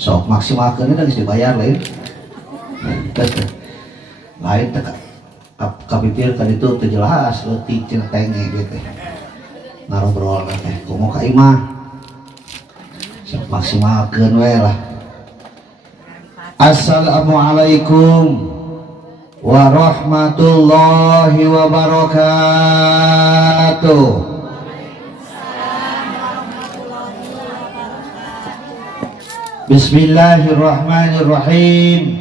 sok maksimalkeun geus dibayar lain lain teh kapipir kan itu teu jelas leutik cenah tenge gitu ngarobrol teh kumaha ka imah sok maksimalkeun we lah. Assalamualaikum warahmatullahi wabarakatuh. Bismillahirrahmanirrahim.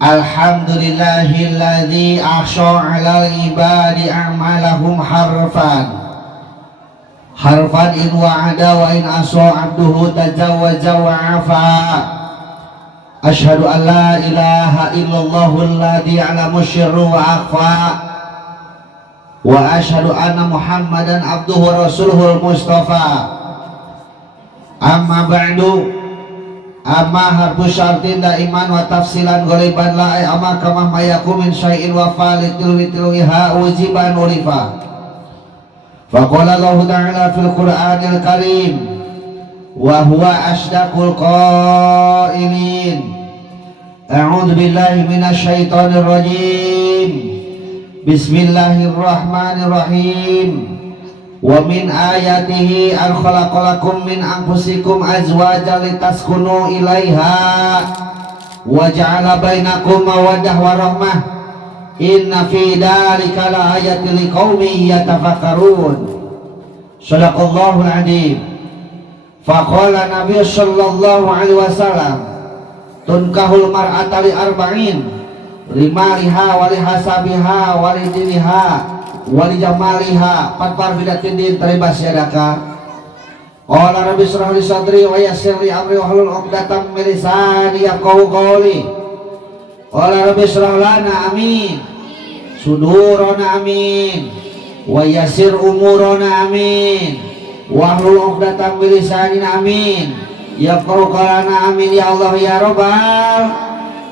Alhamdulillahilladzi ahsha 'alal ibadi a'malahum harfan in wa'ada wa in asa 'abduhu tajawwaza wa 'afa. Asyhadu an la ilaha illallahul ladzi 'alamu sirra wa akhfa wa asyhadu anna Muhammadan abduhu wa rasuluhul mustafa. Amma ba'du, amma harfu syartin daiman wa tafsilan ghaliban la amma kama mayakum min syai'in wa falitil witruha ujiban ulifa. Faqala Allah ta'ala fil Qur'anil Karim wa huwa asdaqul qailin. A'udzu billahi minasy syaithanir rajim. Bismillahirrahmanirrahim. Wa min ayatihi an khalaqalakum min anfusikum azwajan litaskunu ilaiha wa ja'ala bainakum mawaddah wa rahmah. Inna fi dzalika laayatin liqaumin yatafakkarun. Shadaqallahul adzim. Faqala Nabi sallallahu alaihi wasallam, tunkahul mar'ata li arba'in, limaliha wa lihasabiha wa lidiniha wali jamaliha patpar bidatin din taribas yadaka. Qala rabbi shrah li sadri wa yassir li amri wa hlul 'uqdatam min lisani yafqahu qawli. Qala rabbi shrah lana amin sudurana amin wa yassir umurana amin wa hlul 'uqdatam min lisani amin yafqahu qawlana amin ya Allah ya rabbal.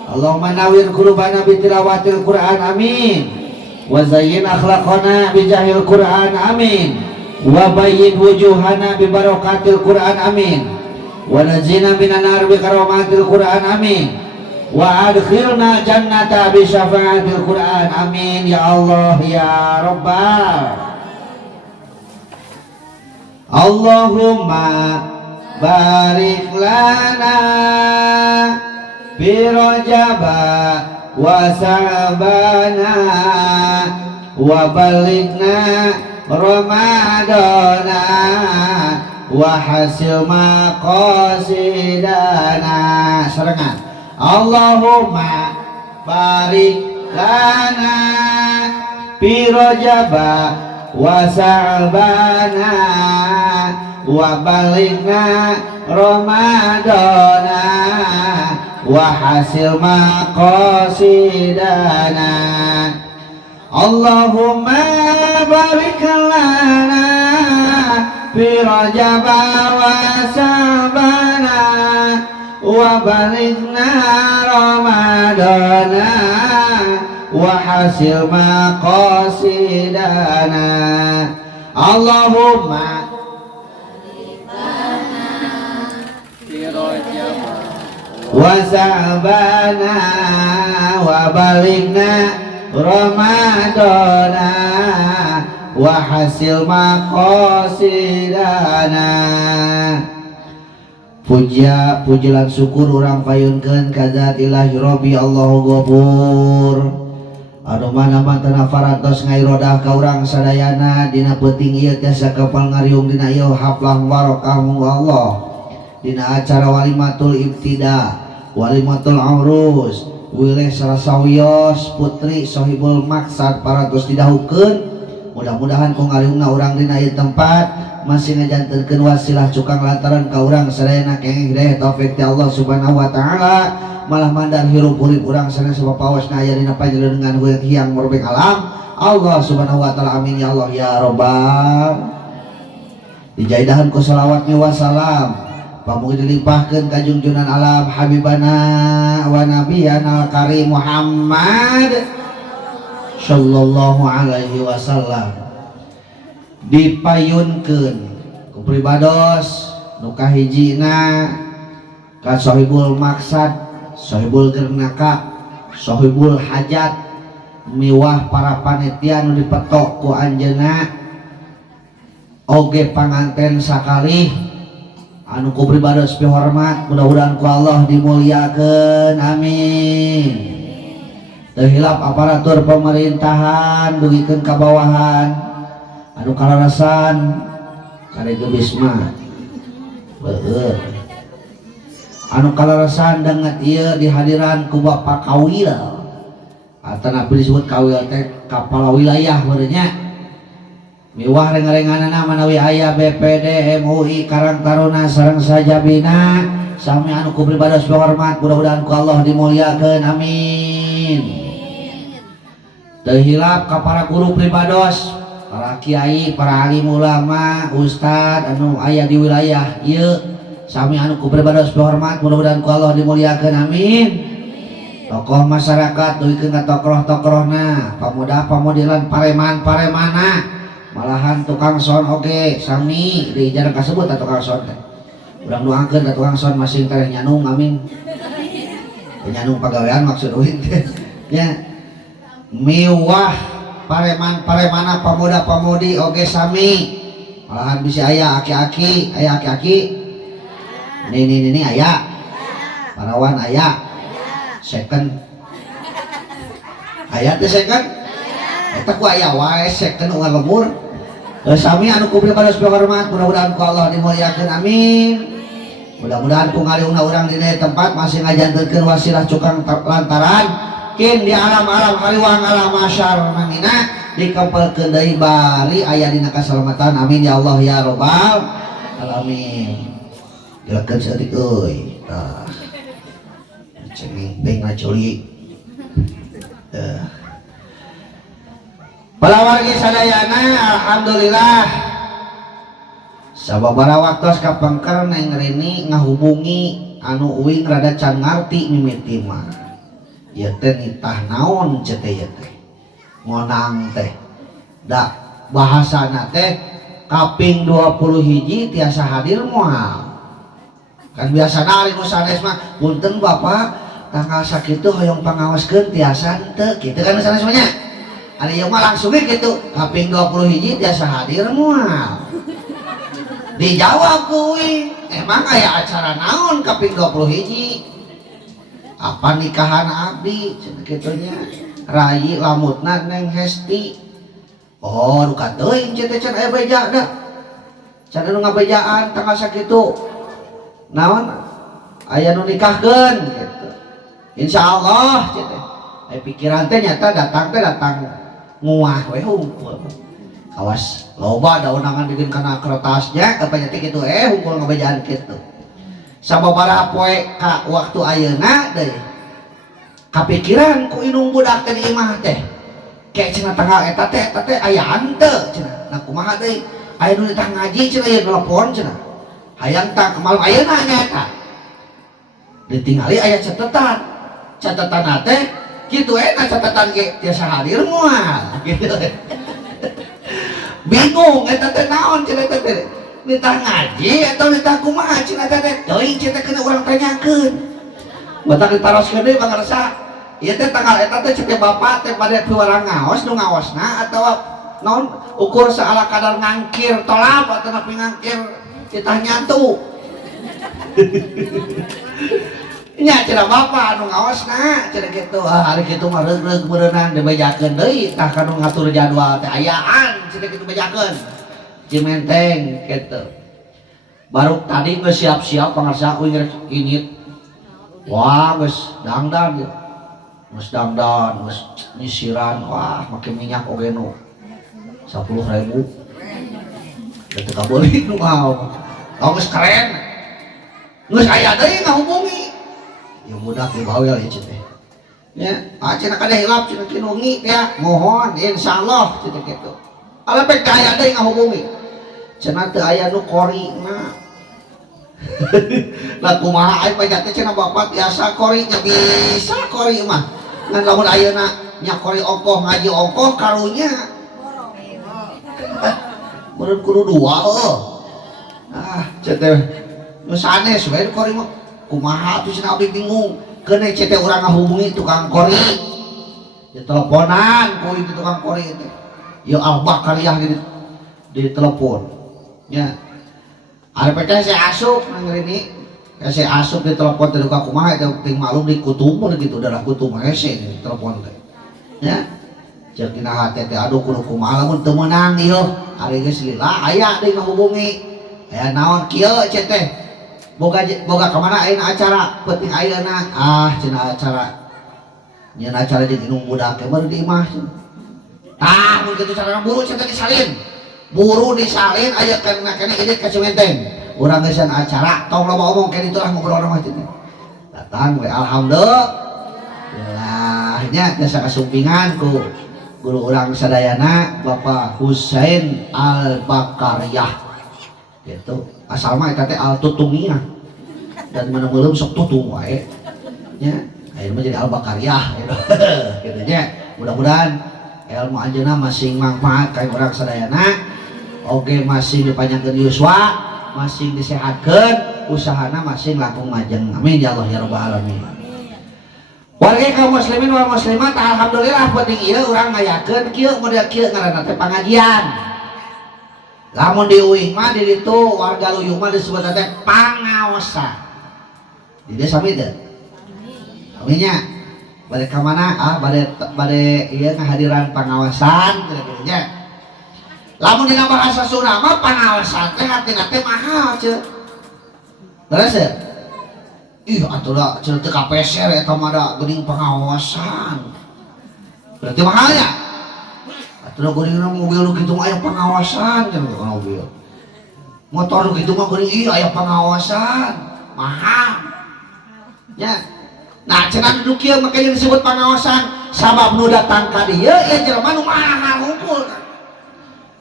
Allahumma nawwir qulubana bi tilawatil Qur'an amin wa zayyin akhlaqana bi jahil Qur'an amin wa bayyin wujuhana bi barakatil Qur'an amin wa najina minan nar bi karamatil Qur'an amin wa adkhilna jannata bi syafaatil Qur'an amin ya Allah ya rabbal. Allahumma barik lana bi rajaba wa sa'bana wa balighna ramadana wa hasil maqasidana. Serengan Allahumma barik lana fi rajaba wa sa'bana wa balighna ramadana wa hasil maqasidana. Allahumma barik lana fi rajaba wa sa'bana wa balighna ramadana wa hasil maqasidana. Allahumma wa sa'bana wa balighna ramadana wa hasil maqasidana. Pujian syukur urang payunkeun ka zat ilahi rabbi Allahu ghafur anu mana mantena farantos ngairodah ka urang sadayana dina peuting ieu teh sakepal ngariung dina ieu haflah barakahmu Allah dina acara walimatul ibtida walimatul urus wileh sarasawiyos putri sahibul maksad parantos didahukeun. Mudah-mudahan ku ngariungna urang dina ieu tempat masih ngajantenkeun wasilah cukang lantaran ka urang sadayana kenging hidayah taufik ti Allah subhanahu wa ta'ala malah mandar hirup urip urang sana sapapaosna aya dina panjenengan hiang murbeng alam Allah subhanahu wa ta'ala. Amin ya Allah ya rabbal. Dijaidahan ku salawat wa salam pamugi dilimpahkeun ka junjunan alam habibana wa nabiyana karim Muhammad sallallahu alaihi wasallam. Dipayunkeun ku pribados nu kahijina ka sahibul maksad, sahibul gernaka, sahibul hajat, miwah para panitia nu dipetok ku anjeunna, oge panganten sakali anu ku pribados hormat, mudah-mudahan ku Allah dimuliakeun, amin. Teu hilap aparatur pemerintahan dugikeun ka bawahan anu kalarasan kade geus mah beueur anu kalarasan dengan ieu dihadiran ku Bapak Kawil atanapi disebut Kawil teh kepala wilayah beurnya miwah rengarenganana manawi aya BPD MUI Karang Taruna sareng sajabina sami anu ku pribados hormat, mudah-mudahan ku Allah dimuliakeun, amin. Teu hilap ka para guru pribados, para kiai, para alim ulama, ustad anu aya di wilayah ieu sami anu ku pribados hormat, mudah-mudahan ku Allah dimuliakeun, amin. Tokoh masyarakat duikeun ka tokoh-tokohna, pamuda-pamudilan, pareman-paremana, malahan tukang son oge sami di jarang kasebut atau tukang son teh. Urang doakeun ka tukang son masing teh nyanung, amin. Nyanung pagawean maksud ulin teh. Ya. Miwah pareman-paremana, pamuda-pamudi oge sami. Malahan bisa aya aki-aki, aya aki-aki. Ini aya. Parawan aya. Second. Aya teh second. Eta ku aya wae second ulah lemur. Sami anu ku pribados hormat, mudah-mudahan ku Allah dimuliakeun, amin. Mudah-mudahan ku ngaliungna urang dina tempat masih ngajanteunkeun wasilah cukang lantaran kin di alam-alam hariwang alam masyar namina dikempelkeun deui bari aya dina kasalamatan, amin ya Allah ya rabbal alamin. Gerakeun saeutik euy. Tah. Cengeng beng ngaculi. Para wargi sadayana alhamdulillah sababaraha waktos kapengker neng Rini ngahubungi anu uing rada can ngarti mimiti mah ieu teh nitah naon ceu teh ieu teh ngonang teh da bahasana teh kaping 21 tiasa hadir moal kan biasana ari nu sanes mah punten Bapak tanggal sakitu hoyong pangawaskeun tiasa henteu kitu kan sanes mah nya. Ari ieu mah langsung ge kitu, kaping 21 tiasa hadir moal. Dijawab kuy, emang aya acara naon kaping 21? Apa nikahan abdi cenah kitu nya. Rai lamutna Neng Hesti. Oh, nu kateuing cenah can aya beja da. Can anu ngabejaan tanggal sakitu. Naon? Aya nu nikahkeun gitu. Insyaallah cenah. Aya pikiran teh nyata datang nguah we hungkul awas loba da undangan bikin kana kertasnya apa nya teh kitu hungkul ngabejaan kitu sababaraha poe ka waktu ayeuna deui kapikiran ku inung budak teh di imah teh ke cenah tanggal eta teh aya henteu cenah nah kumaha deui aya nu tah ngaji cenah aya telepon cenah hayang tah kemal ayeuna nya eta ditingali aya catatan teh gitu catatan ge tiasa hadir moal gitu bingung eta teh naon cenah teh nitah ngaji atau nitah kumaha cenah teh teuing cenah kena urang tanyakeun batak ditaroskeun deui pangarsa ieu teh tanggal eta teh ceuk Bapak teh bade piwarang ngaos nu ngaosna atawa naon ukur saala kadar ngangkir tolap atau napi ngangkir titah nyatu nya cenah Bapak anu ngaosna cenah kitu hari kitu mah reug-reug beunang dibejakeun deui tah kanu ngatur jadwal teh ayaan cenah kitu bejakeun Cimenteng kitu baru tadi geus siap-siap pangarsa uing init wah geus dangdan geus nyisiran wah make minyak oge nu 10.000 teu kabeuli nu mau geus keren geus aya deui ngahubungi yang mudah dibawel ya cete ya cenah kada hilap cenah kinungi ya mohon insyaallah cenah kitu ala pek aya deui ngahubungi cenah teu aya nu korina lah kumaha aya pajak teh cenah Bapak tiasa korinya bisa kori mah ngan lamun ayeuna nya kori ongkoh ngaji ongkoh karunya meureun kudu dua cenah teh nu sanes we kori mah kumaha tuh cenah abdi bingung kene cete urang ngahubungi tukang kori di teleponan ku itu tukang kori itu ya Al-Bakariyah gitu di telepon ya ada pecah saya asup ini saya asup di telepon tadi kumaha itu ting maklum di kutumur gitu darah kutum hese di telepon teh ya cek dina hate teh aduh kudu kumaha lamun teu meunang ieu ari geus lila aya deui ngahubungi aya naon kieu cek teh boga kemana ayeuna acara penting ayeuna cenah acara nyeun acara jeung inung budak teh baru di imah tah mun kitu carana buru cenah disalin buru disalin aya kana ieu ka Cimenteng urang geus acara tong loba omong ka ditu lah ngobrol mah cenah datang we alhamdulillah nya biasa kasumpingan ku guru urang sadayana Bapak Husain Al-Bakariyah gitu asal mah eta teh Al-Tutumiyah dan meneuleuh sok tutung wae nya ayeuna mah jadi Al-Bakariyah gitu nya mudah-mudahan ilmu anjeunna masih manfaat ka urang sadayana oge masih dipanjangkeun yuswa masih disehatkeun usahana masih langkung majeng amin ya Allah ya rabbal alamin. Warga kaum muslimin wal muslimat alhamdulillah penting ieu urang ngayakeun kieu model kieu ngaranna teh pangajian. Lamun di uing mah di ditu warga luyung mah disebut teh pangaosan. Di dia sami teh. Aminnya bade ka mana bade ieu ngahadiran pangawasan kira-kira nya. Lamun dina bahasa Sunda mah pangawasan teh artina teh mahal ceuk. Beres ya? Ih atuh da cenah teu kapeser eta mah da geuning pangawasan. Berarti mahal ya? Atuh da geuning mobil nu kitu mah aya pangawasan cenah mobil. Motor nu kitu mah geuning ieu aya pangawasan. Mahal. Ya. Nah cenah nu kieu makanya disebut pangawasan sabab nu datang ka dieu ya jelema nu mahal hungkul.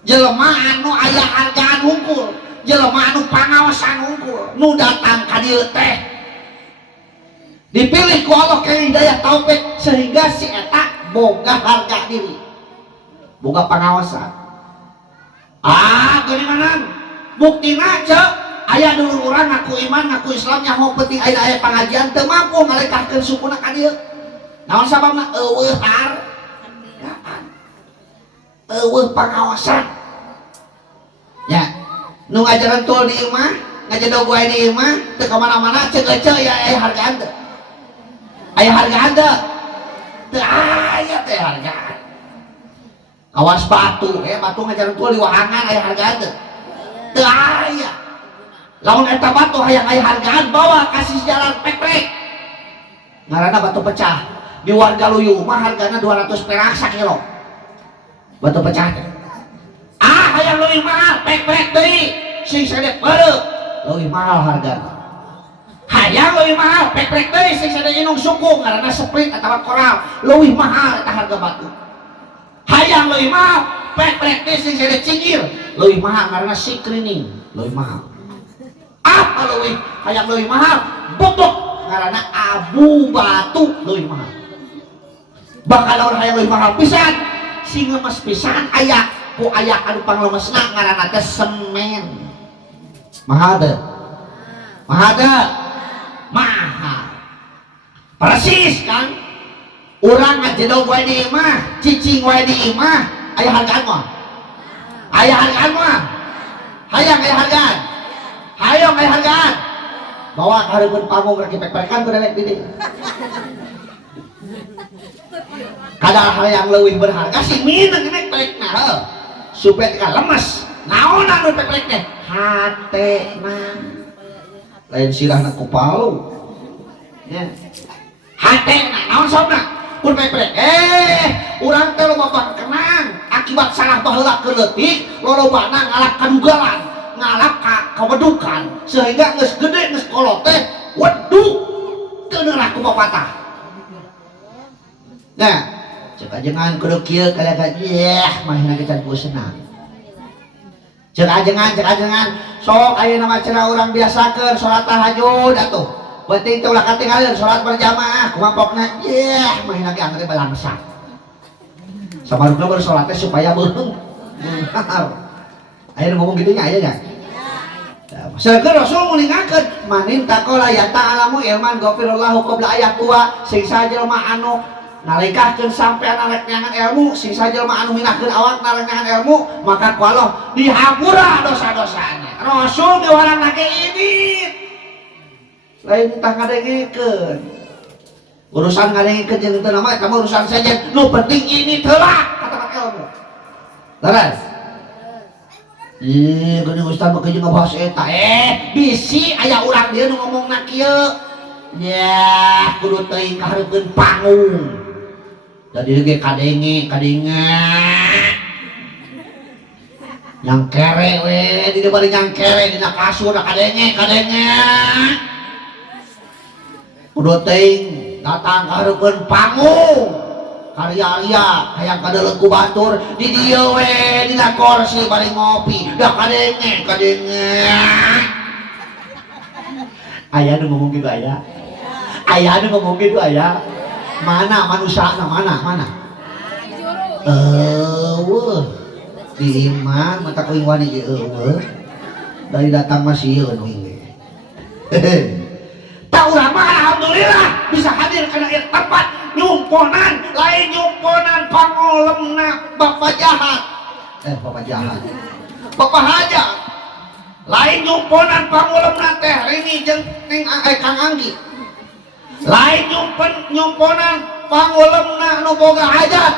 Jelema anu aya hargaan hungkul, jelema anu pangawasan hungkul, nu datang ka dieu teh dipilih ku Allah ke hidayah taufik sehingga si eta boga harga diri, boga pengawasan. Geuninganan buktina ceuk aya dulur urang ngaku iman ngaku Islam nyaho penting aya pengajian teu mampu ngalekahkeun sukuna ka dieu. Naon sababna eueuh hargaan. Eueuh pengawasan. Ya, nu ngajaran tol di imah, ngajadog wae di imah, teu ka mana-mana ceuk eceu aya hargaan teu. Aya hargaan teu? Teu aya teh hargaan. Kawas batu, batu ngajaran tol di wahangan aya hargaan teu? Teu aya. Lamun eta batu hayang aya hargaan bawa kasih jalan pek-pek. Ngaranna batu pecah. Di warga luyung mah hargana 200 perak sakilo. Batu pecah teh. Hayang leuwih mahal pek-pek deui sing sedek beureuh leuwih mahal hargana. Hayang leuwih mahal pek-pek deui sing sedek inung suku ngaranna Sprite atawa Coral leuwih mahal eta harga batu. Hayang leuwih mahal pek-pek deui sing sedek cingir leuwih mahal ngaranna Sikrining leuwih mahal. Leuwih hayang leuwih mahal bubuk ngaranna Abu Batu leuwih mahal. Bakal lamun hayang leuwih mahal pisan sing lemes pisan aya ku aya anu panglemesna ngaranna teh semen. Mahal teh? Mahal teh? Mahal. Persis kan? Urang ngajedog wae di imah, cicing wae di imah, aya hargaan mah. Aya hargaan mah. Hayang aya hargaan. Hayang aya hargaan. Bawa ka hareupeun panggung rek pek-pekan ku dewek di dieu. Kadang hal yang leuwih berharga sih minang ini pekna heuh. Supaya teka lemes naon anu pek-pek teh hatena lain sirahna ku palu ya hatena naon sabna pun pek-pek urang teh loba kenang akibat salah baheula keleutik lolobana ngalap kadugalan ngalap kawedukan sehingga geus gede geus kolot teh weduk teu neurah ku papatah. Nah cek ajengan kudu kieu kada mahina kita ku senang. Cek ajengan sok ayeuna mah cenah urang biasakeun salat tahajud atuh. Penting teh ulah katinggalieun salat berjamaah kumampokna mahina ge angge balangsa. Sabarukna bersalat teh supaya beung. Ayeuna ngomong kitu nya aya nya. Seger Rasul nguningakeun manin taqala ya ta'alamu ilman ghafirallahu qabla ayat tua sing sajelma anu nalikakeun sampean arek nyangan ilmu sing sajelma anu minahkeun awak narek nyangan ilmu maka ku Allah dihapura dosa-dosanya. Rasul diwarang nake ini lain tah ngadengekeun urusan ngadengekeun jeung teu nama eta urusan saja nu penting ini telah katakan ilmu. Laras gini Ustaz mah kejeung ngabahas eta bisi aya urang dieu nu ngomongna kieu ya kudu teuing kahareupeun panggung jadi ge kadenge yang kere we di depan yang kere dina kasur kadenge kudu teuing datang kahareupeun panggung karya hayang kadeuleuk ku batur di dieu we dina kursi bari ngopi da kadenge aya nu ngomong kitu aya nu ngomong kitu aya mana manusana mana eueuh di imam mata kuing wani ge eueuh dari datang masih nu hingga tak urang mah alhamdulillah bisa hadir kana ieu tempat nyumponan lain nyumponan pangolemna bapak jahat bapak hajat lain nyumponan pangolemna teh Rini jeung Kang Anggi lain nyumponan pangolemna nu boga hajat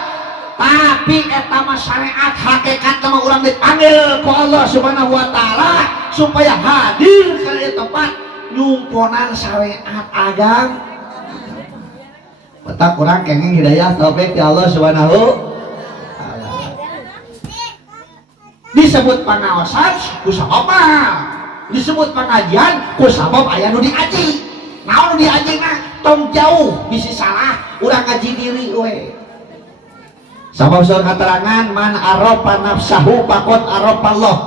tapi eta mah syariat hakikat mah urang dipanggil ku Allah Subhanahu wa taala supaya hadir kana tempat nyumponan syariat agama. Petak kurang kenging hidayah taufik ya Allah Subhanahu disebut pangaosan ku sabab disebut pengajian ku sabab aya nu diaji naon nu diajina tong jauh bisi salah urang ngaji diri we sabab soal keterangan man arafa nafsahu faqad arafa Allah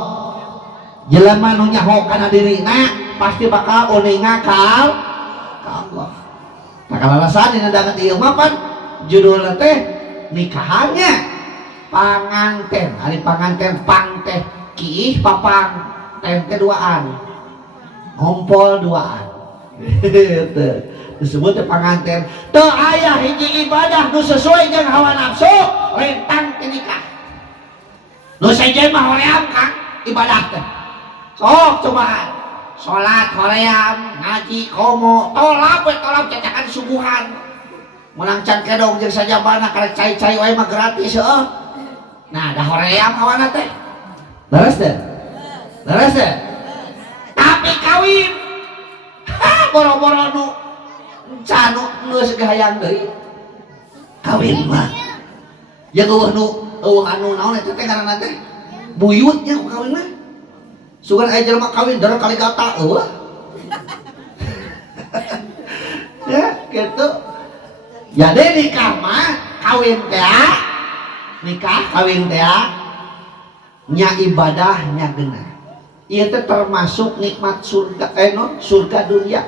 jelema nu nyaho kana dirina pasti bakal uninga ka Allah. Nah kalau alasan ini ada ieu mah pan judulna teh nikahannya panganten hari panganten pang teh kiih papang ten teh duaan ngompol duaan disebut teh panganten teu aya hiji ibadah nu sesuai jeung hawa nafsu rentang ti nikah nu sejen mah hoream Kang ibadah teh sok cobaan sholat hoream ngaji komo tolap cacakan subuhan menang can kedong jeung sajabana karek cai-cai wae mah gratis nah dah hoream hawana teh leres teh tapi kawin boro-boro nu canu geus gahayang deui kawin mah jeung eueuh anu naon eta teh ngaranna teh buyutnya ku kawin mah sugan aya jelema kawin darah kali gata eueuh ya gitu jadi nikah mah kawin teh nya ibadah nya geunah ieu teh termasuk nikmat surga surga dunia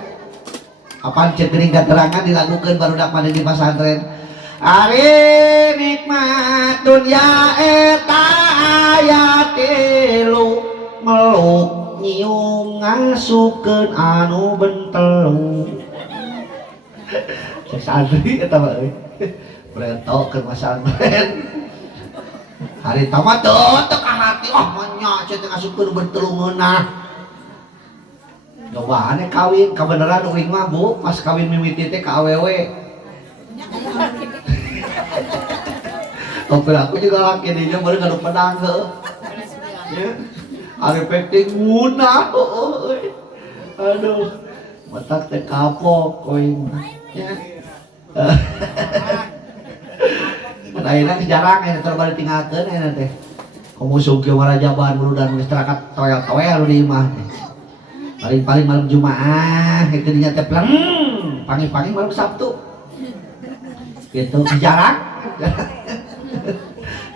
apaan cegering keterangan dilakukan barudak pada di pesantren ari nikmat dunia eta aya tilu meluk nyiung ngasukeun anu bentelu santri eta mah euy berentokeun pesantren hari tamat teu ka hati nya ceuk ngasukeun bentelu ngeunah cobaan kawin kabeneran uing mah Bu pas kawin mimiti teh ka awewe aku juga laki dinya baru kanu pedang heuh ya ari penting ngunah aduh matak teh kapok koin ya ayeuna jarang aya terbalik tinggalkeun aya teh komo sugih marajaban muludan geus terakat toel-toel di imah paling malam Jumaah itu dinya teh pleng pangi-pangi malam Sabtu gitu jarang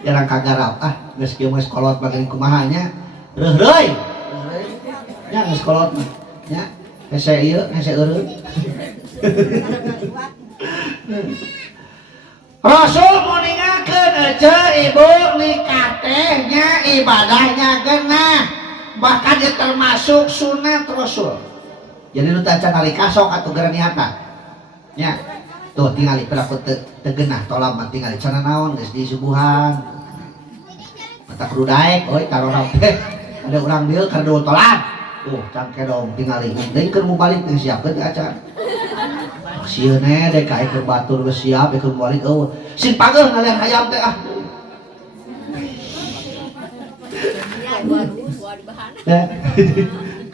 kagarap geus kieu geus kolot bagi kumahanya reuh nya geus kolot nya hese ieu hese eureun Rasul muningakeun aja ibu nikah teh nya ibadahnya geunah bahkan dia termasuk sunat rasul. Jadi nu tacan ali kasok atau gara niatan nya tuh tingali peraku tegenah tolam tingali cana naon geus di subuhan mata kudu daek oi tarora teh ada urang dieu keur dulu tolam tuh cangke dong tingali teh keur mau balik teh siapkeun teh acan sieun dek ka keur batur geus siap keur balik eueuh sin pageul ngalian hayam teh ah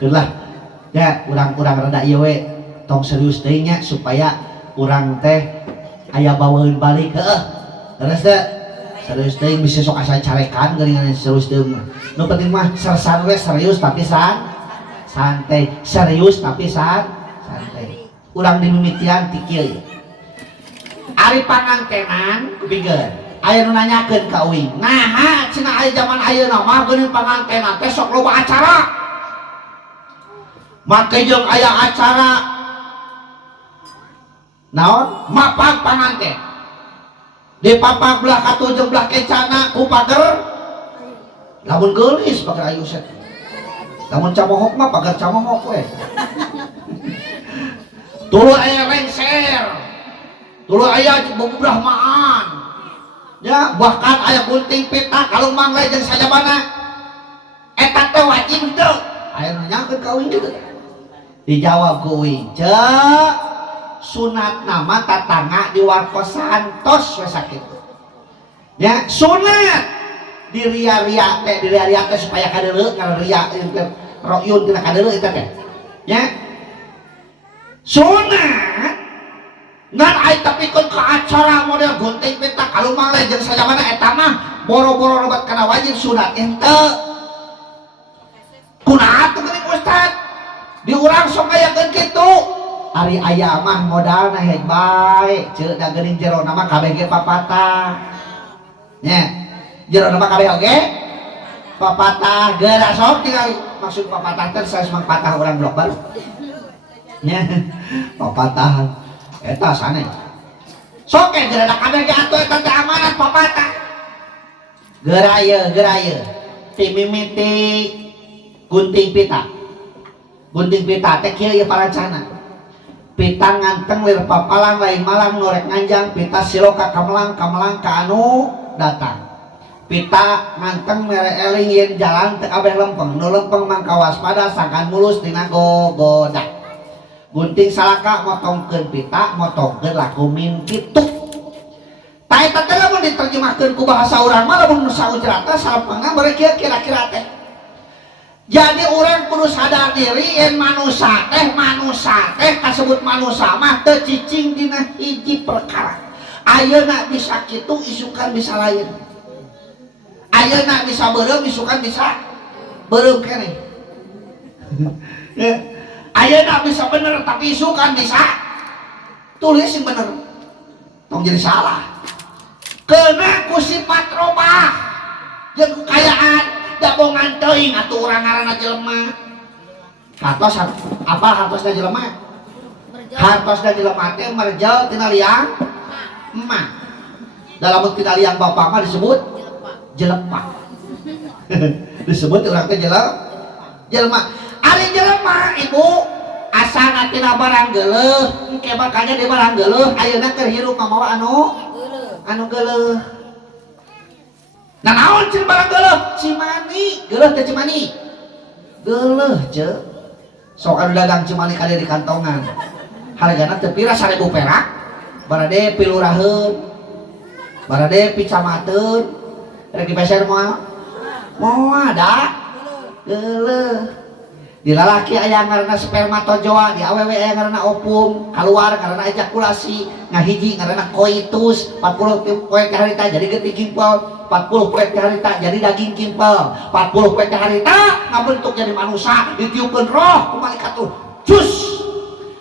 kelah ya urang-urang rada ieu we tong serius deui nya supaya urang teh aya bawaeun balik heeh terus teh serius deui bisa sok asa carekan geuningan serius deui nu penting mah sersan we serius tapi santai serius tapi santai urang dimimitian ti kieu ari pangantenan kupikeun aya nu nanyakeun ka uing naha cenah aya zaman ayeuna mah geuning pangantenan teh sok loba acara make jeung aya acara naon mapag panganten di papak belah katujeng belah kencana ku pager lamun geulis pager ayu set lamun camohok mah pager camohok we tuluy aya lengser tuluy aya bebrahmaan ya bahkan aya gunting pita kalau mangle jeung sajabana eta teh wajib teu aya nu nyakeun ka uing kitu dijawab ku uing cek sunat nama tatangga di warkos santos we sakitu ya sunat di ria-ria teh supaya kadeuleu kana ria royun tina kadeuleu eta teh ya sunat ngan aya tapikeun ka acara model gunting pita kalumang le jeung sajamana eta mah boro-boro lobat kana wajib sunat henteu kunaha teu geuning ustad di urang sok ngayakeun kitu ari aya mah modalna heg bae ceuk da geuning jero nama kabeh ge papatah nya jero nama kabeh oge papatah geura sok tinggal maksud papatah teh saes mang patah urang blok baru nya papatah eta sane sok ge geura da kabeh ge atuh eta teh amanat papatah geura ieu ti mimiti gunting pita teh kieu parancana pita nganteng lir papalang lain malang norek nganjang pita siloka kamelang ka anu datang pita nganteng mere eling yen jalan teu kabeh lempeng nu lempeng mangka waspada sangkan mulus tina gogoda gunting salaka motongkeun pita motongkeun laku min kitu ta eta teh lamun diterjemahkeun ku bahasa urang mah lamun saujrat teh salapangna bari kira-kira teh jadi orang kudu sadar diri yen manusia teh kasebut manusia mah teu cicing dina hiji perkara ayeuna bisa kitu isukan bisa lain ayeuna bisa beureum isukan bisa beureum keneh ayeuna bisa bener tapi isukan bisa tulis sing bener tong jadi salah kena ku sifat robah jeung kekayaan dabongan teuing atuh urang ngaranna jelema hartos apa hartosna jelema hartosna jelema teh merjel tina liang emak dalam tina liang bapak mah disebut jelepa disebut urang teh jelema ari jelema ibu asana tina barang geuleuh engke makanya di barang geuleuh ayeuna keur hirup mamawa anu geuleuh nah naon cil barang geuleuh cimani geuleuh teh cimani geuleuh ce sok anu dagang cimani kade di kantongan hargana teu pira 1000 perak barade piluraheun barade picamateun rek dipeser moal ada geuleuh di lalaki aya ngaranna spermatozoa di awewe aya ngaranna ovum keluar ngaranna ejakulasi ngahiji ngaranna koitus 40 poe ka harita jadi getih kimpel 40 poe ka harita jadi daging kimpel 40 poe ka harita ngabentuk jadi manusia ditiupkeun roh ku malaikat tuh cus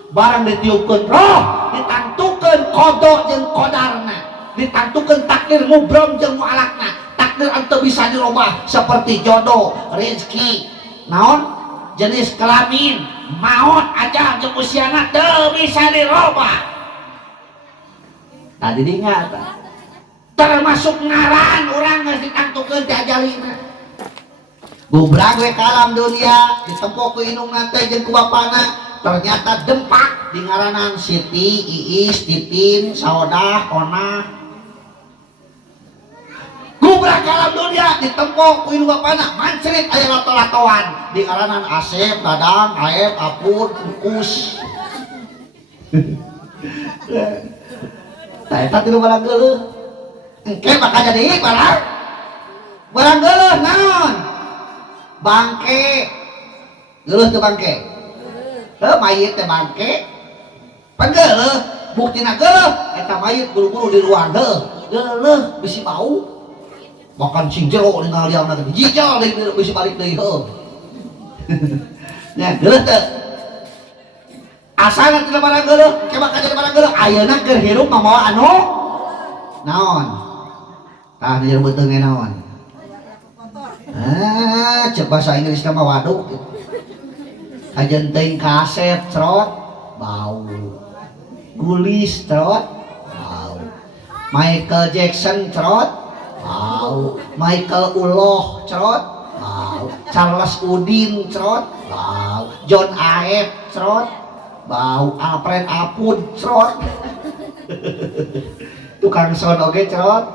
barang ditiupkeun roh ditantukeun kodok jeung kodarna ditantukeun takdir mubrom jeung mualakna takdir anu bisa dirubah seperti jodoh rezeki naon jenis kelamin maut aja jeung usiana teu bisa dirubah tadi diingat termasuk ngaran urang geus ditantukeun ti ajalina Bubrag we ka alam dunia ditempo ku inung teh jeung ku bapana ternyata dempak di ngaranan Siti, Iis, Titin, Saodah, Ona. Bubrag ka alam dunia ditempo ku inung bapana mancrit aya lato-latoan di ngaranan Asep, Dadang, Aep, Apur, Ukus. Tah eta tilu barang geuleuh. Engke bakal jadi barang geuleuh naon? Bangke. Geuleuh teu bangke? Heuh mayit teh bangke. Pan geuleuh, buktina geuleuh eta mayit buru-buru di luar heuh. Geuleuh bisi bau. Makan sing jero ningali liangna teh jijal deui bisi balik deui heuh. Nya geuleuh teh. Asana tina barang geuleuh, ke bakal jadi barang geuleuh. Ayeuna keur hirup mamawa anu naon? Tah di beuteung ge naon? Cek bahasa Inggris mah waduk. Ajen teuing kasep cerot bau. Gulis cerot bau. Michael Jackson cerot bau. Michael Uloh cerot bau. Charles Udin cerot bau. John Aep cerot bau. Alfred Apud cerot. Tukang son oge cerot.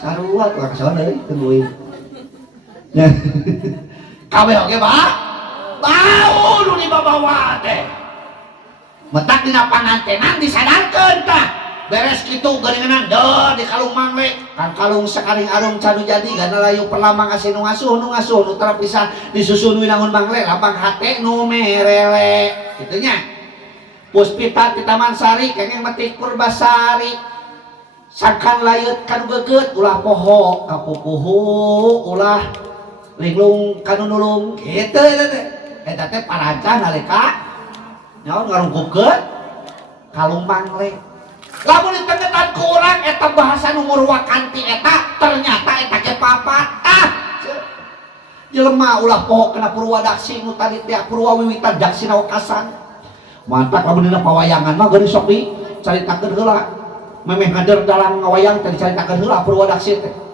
Sarua tukang son euy teu kabeh oge bau nu dibawa teh metak dina pangantenan disadarkeun tah beres kitu geuningan deuh di kalung mangle kan kalung sakaring arung canu jadi gana layu perlambang asih nu ngasuh nu tara pisan disusun winangun mangle lapang hate nu merele kitu nya. Puspita ti Taman Sari kengeng metik Purbasari sakan layut kanu geugeut ulah poho kapupuhu ulah linglung kanu nulung kitu eta teh parancah nalika nyaon ngarungkupkeun kalung mangle. Lamun ditengetan ku urang eta bahasa nu murwakanti eta ternyata eta ge papatah. Jelema ulah poho kana Purwadaksi nu tadi teh Purwawiwitan daksina wekasan. Mantap lamun dina pawayangan mah geus sok dicaritakeun heula. Memeh ngader dalam ngawayang teh dicaritakeun heula Purwadaksi teh.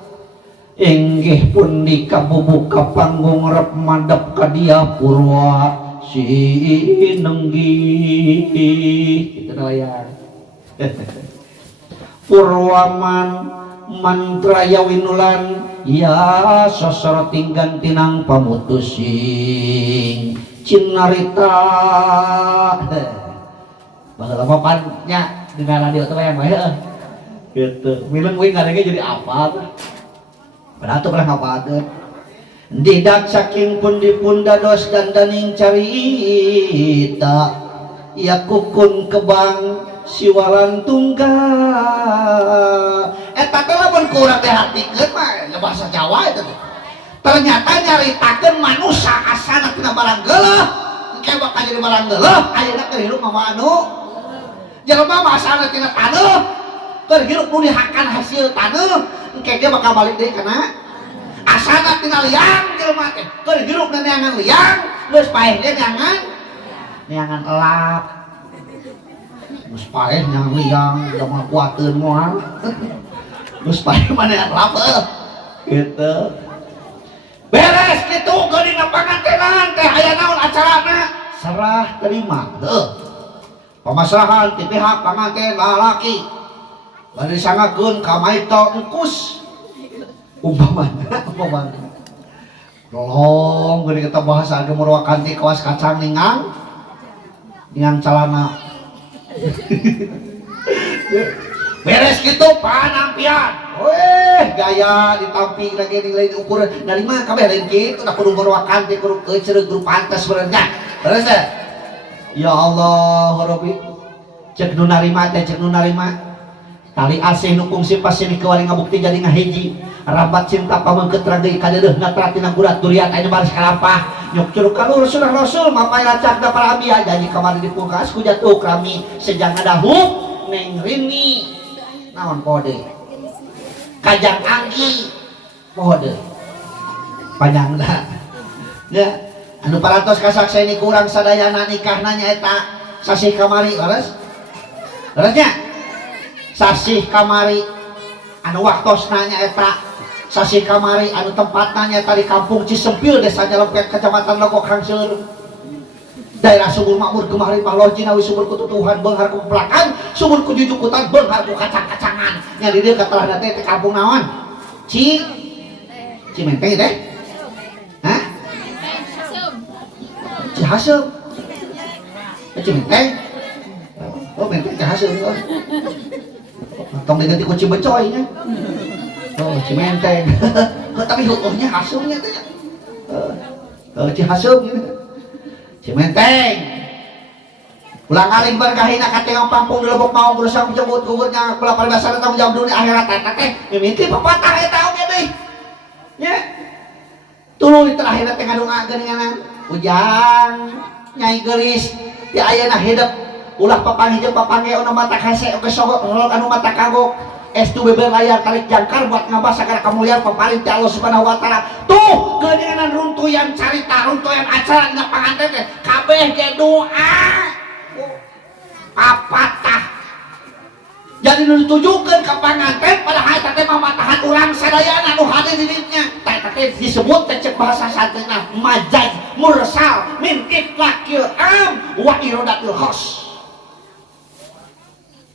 Inggih pundi kabubuka panggung rep madep ka dia Purwa Sinenggi kitu wayang. Purwaman mantraya winulan ya sosoroting gantinang pamutusing cinarita. Baheula mah pannya dina radio teh wayang bae heuh. Kitu. Mileung we ngarenge jadi apa? Padahal tuh pernah ngapain didak saking pundi-pun dados dandaning carita ya kukun kebang siwalan tunggal eta teh lamun ku urang teh hartikeun mah bahasa Jawa eta teh ternyata nyaritakeun manusia asana tina barang geuleuh engke bakal jadi barang geuleuh ayeuna keur hirup mah anu jelema mah asana tina taneuh keur hirup nu dihakan hasil taneuh engke ge bakal balik deui kana asana tina liang jelema teh keur hirup na neangan liang geus paeh ge neangan elap geus paeh neangan liang da mah kuateun moal geus paeh mah neangan elap kitu beres kitu geuning pangantenan teh aya naon acarana serah terima teuh pamasrahan ti pihak panganten lalaki bari sangakeun ka maito engkus umpamana tolong geuning kita bahasa ge murwakanti kawas kacang ningang calana beres kitu panampian weh gaya ditampi lagi nilai ukuran dari mana kabeh lain kitu da kudu murwakanti kudu ceureuh grup pantes benernya beres teh ya Allah Rabbi cek nu narima teh cek nu narima tali asih nu kungsi pasini kewali ngabukti jadi ngahiji rabat cinta pamengkeut ragei kadeudeuh natratina gurat durian aya baris kalampah nyuk curug kalur sunah rasul mapai lacak da para anbiya janji kamari dipungkas ku jatuh krami sejana dahuk neng rini naon pode kajang anggi pode panjangna ya anu parantos kasakseni ku urang sadayana nikahna nyaeta sasih kamari leres leresnya sasih kamari anu waktosna nyaeta sasi kamari anu tempatnya tadi kampung Cisempil desa Jalempet kecamatan Logok Hangseur daerah sumur makmur kemarin mah jinawi sumur kututuhan beunghar ku belakang sumur ku jujukutan beunghar ku kacang-kacangan nya di dieu katelahna teh kampung naon Cimenteng teh hah Cihasem Cimenteng oh Menteng Cihasem tong diganti ku Cibecoy nya oh Cimenteng tapi hukumnya Hasumnya teh Cihasem Cimenteng ulang kali berkahina katengong pampung di Lebok mau berusaha menjemput kuburnya kula palibasana tanggung jawab dunia akhirat teh mimiti pepatah eta oge deui nya tuluy terakhir teh ngadongakeun ngan ujang nyai geulis ti ayeuna hidup ulah papanggih jeung papangge anu mata kase oge sogok anu mata kagok estu beber layar tarik jangkar buat ngabas sagala kamuliaan paparing ti Allah Subhanahu wa taala. Tuh geuneunan runtuyan carita, runtuyan acara dina panganten teh kabeh ge doa. Papatah. Jadi nu ditujukeun ka panganten padahal eta teh mamatahan urang sadayana anu hadir di dinya. Eta teh disebut teh cek bahasa santeuna majaz mursal min itlaqil am wa iradatul khas.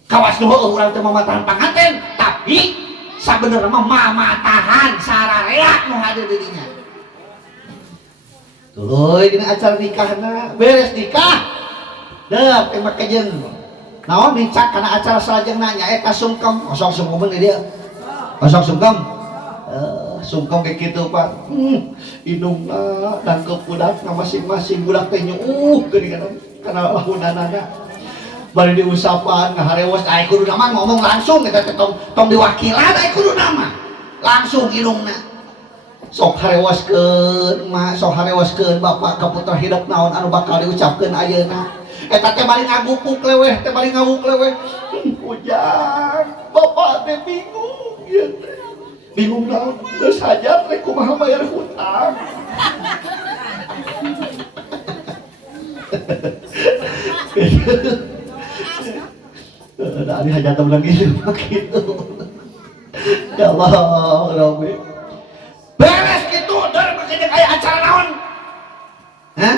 Kawas nu heueuh urang teh mamatahan panganten tapi sabenerna mah mamatahan sararea nu hadir di dinya. Tuluy dina acara nikahna beres nikah deuh teh make jeung naon dicak kana acara salajengna nyaeta sungkem osong sungkem dia osong sungkem sungkem kayak gitu Pak indungna dan ke budakna masing-masing budak teh nyuuh geuning kana lahunanana bari diusapan ngaharewas ai kudu nama ngomong langsung kita tong diwakilan ai kudu nama langsung indungna sok harewaskeun mah sok harewaskeun bapak ka putra hidup naon anu bakal diucapkeun ayeuna eta teh bari ngagupuk leweh teh bari ngawuk leweh ujang bapak teh bingung ieu teh bingung naon geus hajat teh kumaha bayar hutang dari hajatan lagi gitu ya Allah Rabbi beres gitu dan makanya kayak acara naon hah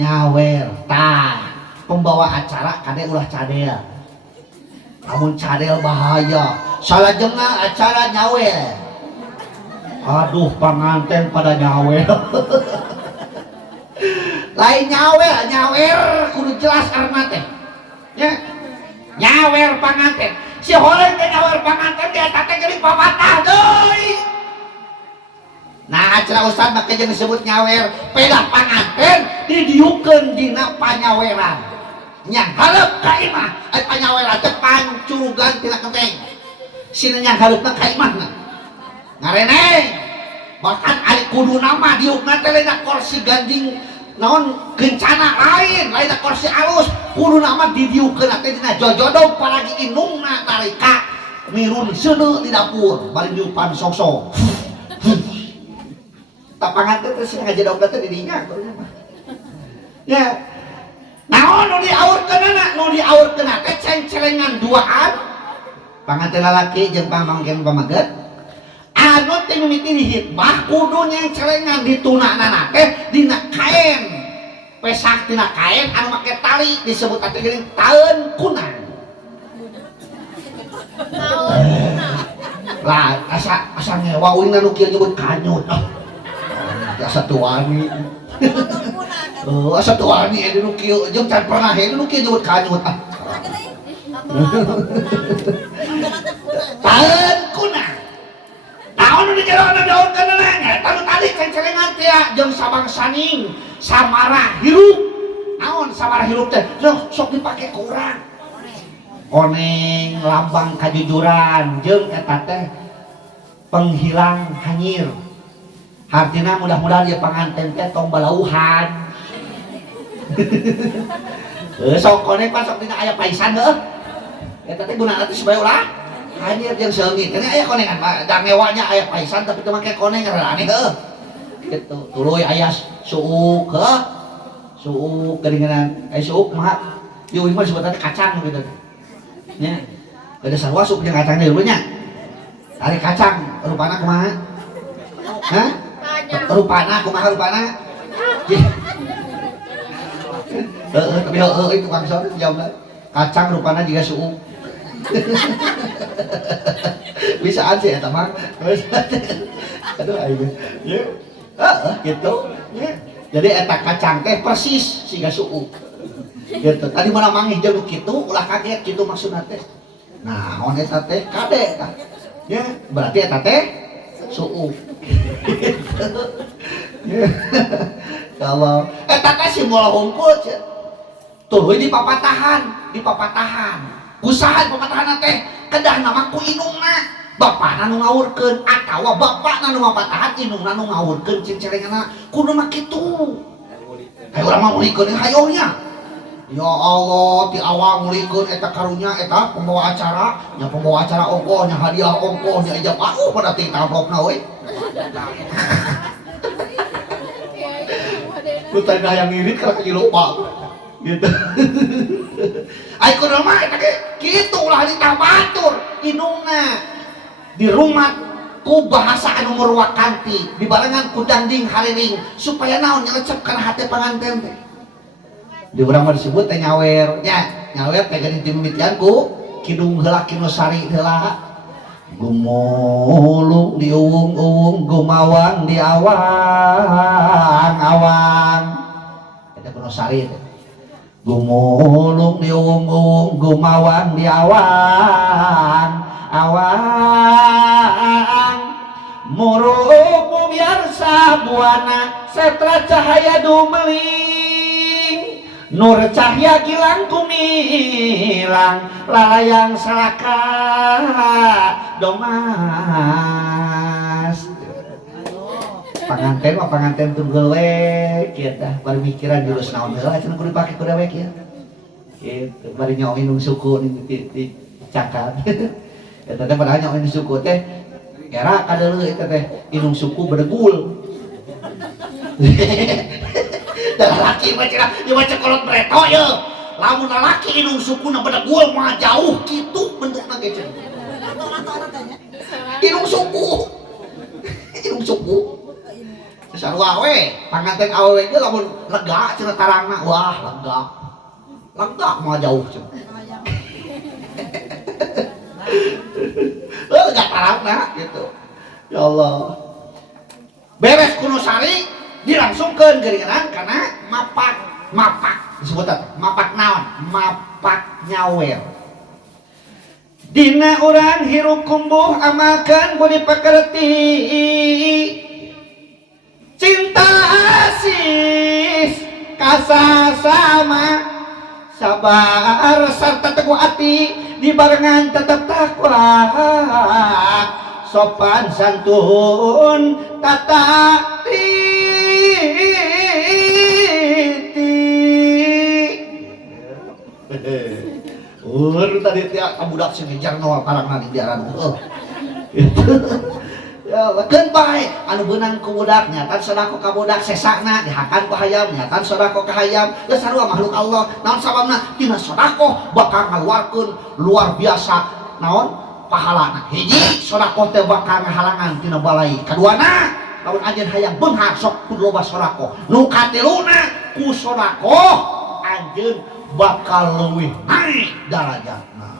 nyawer tah pembawa acara kade ulah cadel namun cadel bahaya salajengna acara nyawer aduh panganten pada nyawer lain nyawer kudu jelas arna teh ya nyawer panganten si horeng teh nyawer panganten dia teh geuning papatah deui. Nah acara ustad make jeung disebut nyawer pedah panganten didiukeun dina panyaweran nya haleup ka imah aya panyaweran teh pancurugan tina genteng sina nya haleupna ka imahna ngareneng bahkan ari kuduna mah diukna teh lain kursi ganding naon kencana lain kursi alus kudu nama didiukeun teh dina jojodoh paragi indungna tarika mirun seuneu di dapur bari diupan sok-sok tapangan teh sing ngajadog teh di dinya ya naon nu diaurkeunana nu diaurkeun teh ceng-celengan duaan panganten lalaki jeung pamanggen pamaget anu teh mimiti dihitbah kudu nyengcelengan ditunanana teh dina kain pesak tina kain anu make tali disebut atuh geuning taeun kunang lah asa ngewa uing anu kieu nyebut kanyut asa tuani asa tuani anu kieu jeung can pernah anu kieu nyebut kanyut taeun kunang naon nu dijeroan daunkeunna nya tanu tali ceng-celengan teh jeung sabang saning samara hirup naon samara hirup teh sok dipake ku urang koneng lambang kajujuran jeung eta teh penghilang hanyir artina mudah-mudahan ieu panganten teh tong balauhan sok koneng pas sok dina aya paisan heuh eta teh gunana teh supaya ulah hanyir jeung seungit ini aya konengan da mewahnya aya paisan tapi teu make koneng rada aneh heuh kitu tuluy aya suuk heuh suuk geuningan aya suuk mah ieu mah sebutanna kacang gitu nya ada sarua suuk jeung kacang deui nya Ari kacang rupana kumaha? Hah? Rupana kumaha rupana? Tapi itu Kang Son jawabna. Kacang rupana juga suuk. Bisa aja eta mah. Aduh aing. Ya. Gitu. Ya. Jadi eta kacang teh persis siga suuk. Gitu. Tadi mana manggih jeung kitu ulah kaget kitu maksudna teh. Nah, on eta teh kade tah. Ya, berarti eta teh suuk. Ya. Kalau eta teh simbol hungkul cenah. Tuh di papatahan, usaha papatahan teh kedah nama ku indungna bapana nu ngawurkeun atawa bapana nu papatahan indungna nu ngawurkeun cincerengana kudu mah kitu. Hayu urang mah mulikeun hayonya. Ya Allah, ti awal mulikeun eta karunya eta pembawa acara, nya pembawa acara ongkoh, nya hadiah ongkoh, nya ijab pada ting amplopna we. Kutana yang ngirit kana lupa. Gitu. Ai kudu mah eta ge kitu ulah ditabatur indungna di rumah ku bahasa anu murwakanti dibarengan ku danding hariring supaya naon nyelecep kana hate panganten teh. Di urang mah disebut teh nyawer nya, nyawer teh geuning timimitian ku kidung heula kinosari heula. Gumulung di uwung-uwung gumawang di awang-awang. Eta kinosari teh. Gumulung di uwung-uwung gumawang di awang murug mubiar sabuana setra cahaya dumeling nur cahya gilang kumilang lalayang selaka domas. Panganten mah panganten tunggul we kieu tah bari mikiran jurus naon heula cenah kudu dipake ku dewek ya. Kitu bari nyawa indung suku di cakap. Eta teh padahal nyawa indung suku teh era kadeuleu eta teh indung suku bedegul. Da laki mah cenah ieu mah cekolot breto ye. Lamun lalaki indung sukuna bedegul mah jauh kitu bentukna ge cenah. Indung suku. Indung suku. Sarua we, panganten awewe ge lamun lega cenah tarangna, wah lega. Lega mah jauh cenah. Lega tarangna gitu. Ya Allah. Beres kuno sari dilangsungkeun geuningan kana mapak disebutan mapak naon? Mapak nyawer. Dina urang hirup kumbuh amalkeun budi pakerti. Cinta asis kasasama sabar serta teguh hati dibarengan tetap takwa sopan santun tata tadi tiap kabudak sing ngejar nawa parangna di jalan ya lekeun bae anu beunang ku budak nyatan sodako ka budak sesakna dihakan ku hayam nyatan sodako ka hayam da sarua makhluk Allah naon sababna dina sodako bakal ngaluarkeun luar biasa naon pahalana hiji sodako teh bakal ngahalangan tina balai kaduana lamun anjeun hayang beunghar sok kudu loba sodako nu katiluna ku sodako anjeun bakal leuwih naik darajatna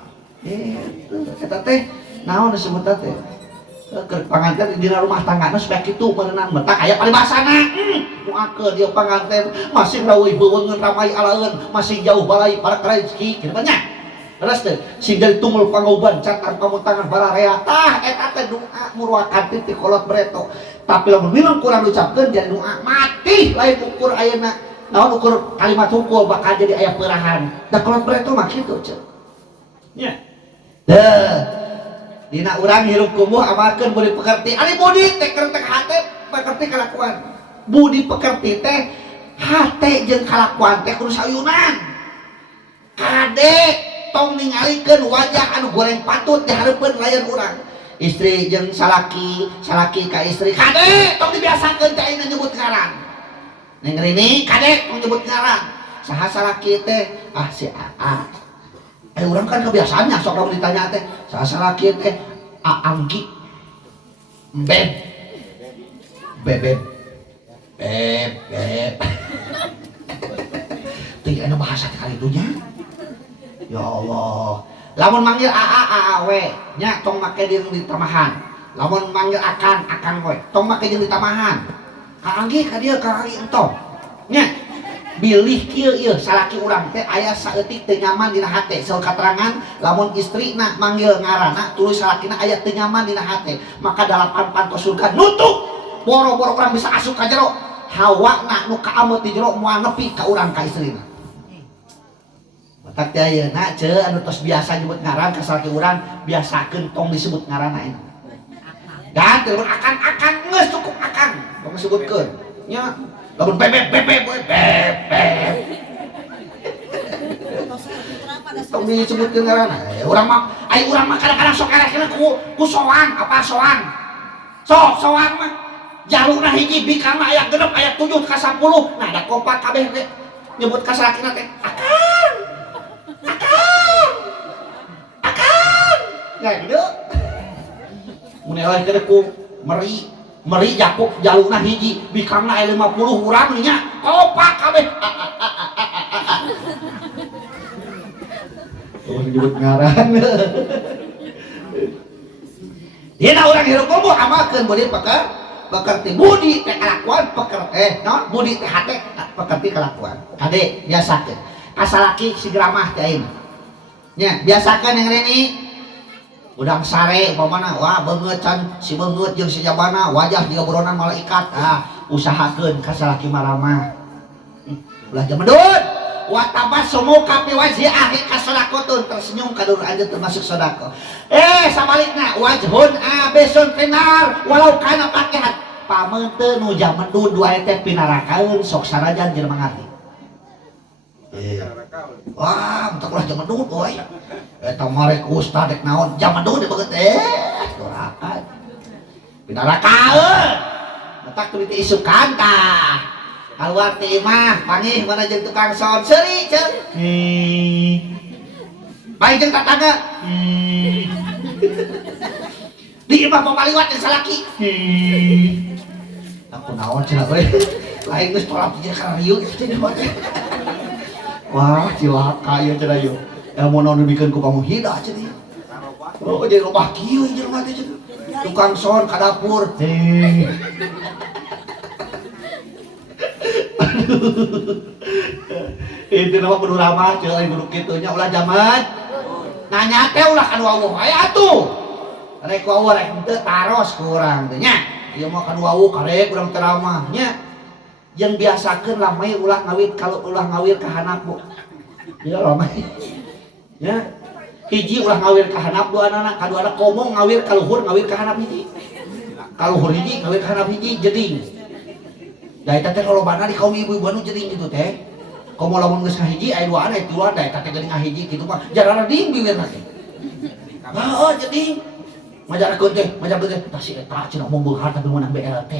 eta teh naon disebutna teh panganten di rumah tanggana supaya kitu berenang betak aya paribasana doakeun dia panganten masih leuwih beuweungeun ramai alaeun masih jauh balai para rezeki kitu nya terus teh sing dari tumul pangoban catan pamutangan bararea tah eta teh doa murwakanti ti kolot breto tapi lamun minum kurang ucapkeun jadi doa mati lain ukur ayeuna naon ukur kalimat hukul bakal jadi aya peurahan da kolot breto mah kitu cenah nya dina urang hirup kumuh amalkeun budi pekerti ari budi teh keur teh hate pekerti kalakuan budi pekerti teh hate jeung kalakuan teh kudu sayunan kade tong ningalikeun wajah anu goreng patut di hareupeun layar urang istri jeung salaki ka istri kade tong dibiasakeun teh ayeuna nyebut ngaran ning rini kade tong nyebut ngaran saha salaki teh si Aa urang kan kebiasaannya sok lamun ditanya teh saha salaki teh Anggi Beb. Bebeb. Beb. Tinggal ada bahasa kali itunya. Ya Allah. Lamun manggil aa we, nya tong make jeung di tamahan. Lamun manggil akan we, tong make jeung di tamahan. Kaangge ka dieu kaangge entong. Nya bilih kieu ieu salaki urang teh aya saeutik teu nyaman dina hate. Saur katerangan lamun istrina manggil ngaranna tuluy salakina aya teu nyaman dina hate, maka dalapan pantos surga nutup. Boro-boro urang bisa asup ka jero. Hawana nu kaameuh di jero moal nepi ka urang ka istrina. Tak ayeuna ce anu tos biasa nyebut ngaran ka salaki urang biasakeun tong disebut ngaranna eta. Dan telepon akan geus cukup akan tong disebutkeun. Nya lamun bebeb. Tong disebutkeun ngaranna. Urang mah kadang-kadang sok eleh ku soang apa soang. Sok soang mah jalurna hiji bikangna aya 6 aya 7 ka 10. Nah da kompak kabeh teh nyebut ka salakina teh akan. Ya gitu. Mun eleh teh ku meri Jakub jalurna hiji bikangna aya 50 urang nya kompak kabeh. Oh nyebut ngaran. Dina urang hirup kumpul amalkeun budi pekerti budi teh kalakuan naon budi teh hate pekerti kalakuan. Kade biasakeun. Asalaki sigramah teh ayeuna. Nya biasakeun yang reni udang sare umpamana wah beungeut can si beungeut jeung si jabana wajah jiga buronan malaikat. Usahakeun ka salaki maramah. Ulah jamedut wa tabassumu ka fi wajhi akhi kasadaqatun tersenyum ka dur anjeun termasuk sedekah. Sabalikna wajhun abisun finar walau kana pakehat pameunteun nu jamedut dua teh pinarakaeun sok sanajan jelema ngati. Wah, mentak ulah jamedut woy. Eta marek ustad dek naon jamedut beget dorakan. Pinarakaeun. Mentak teu diisukan tah. Kaluar ti imah, panggih mana jeung tukang sound seuri ceuk. Bae jeung tatangga. Di imah pamaliwat jeung salaki. Aku naon cenah we. Lain geus tolak jeung karieu teh mah. Wah, cilaka ieu cenah ieu. Ilmu naon dibikeun ku pamuhidah cenah ieu. Oh, jadi lobah kieu jelema teh cenah. Tukang sound ka dapur. Itu nama kudu ramah ceuy kudu kitu nya ulah jaman. Nanya teh ulah kan wawuh aya atuh. Rek wawuh rek henteu taros ku urang teh nya. Ieu mah kan wawuh karek urang teu ramah nya. Yang biasakeun lamai ulah ngawit kalau ulah ngawir ka hanap bu. Ya lamai. Ya. Hiji ulah ngawir ka hanap duanana, kaduana komong ngawir ka luhur ngawir ka hanap hiji. Ka luhur hiji ngawir ka hanap hiji jeding. Da eta teh lolobana di kaum ibu-ibu anu jeding gitu teh. Komo lamun geus kahiji aya duaan aya tiluan da eta teh geuning ngahiji kitu mah jarana ding bibirna teh. Oh jeding. Majarakeun teh tah si eta cenah mung beunghar tapi meunang BLT.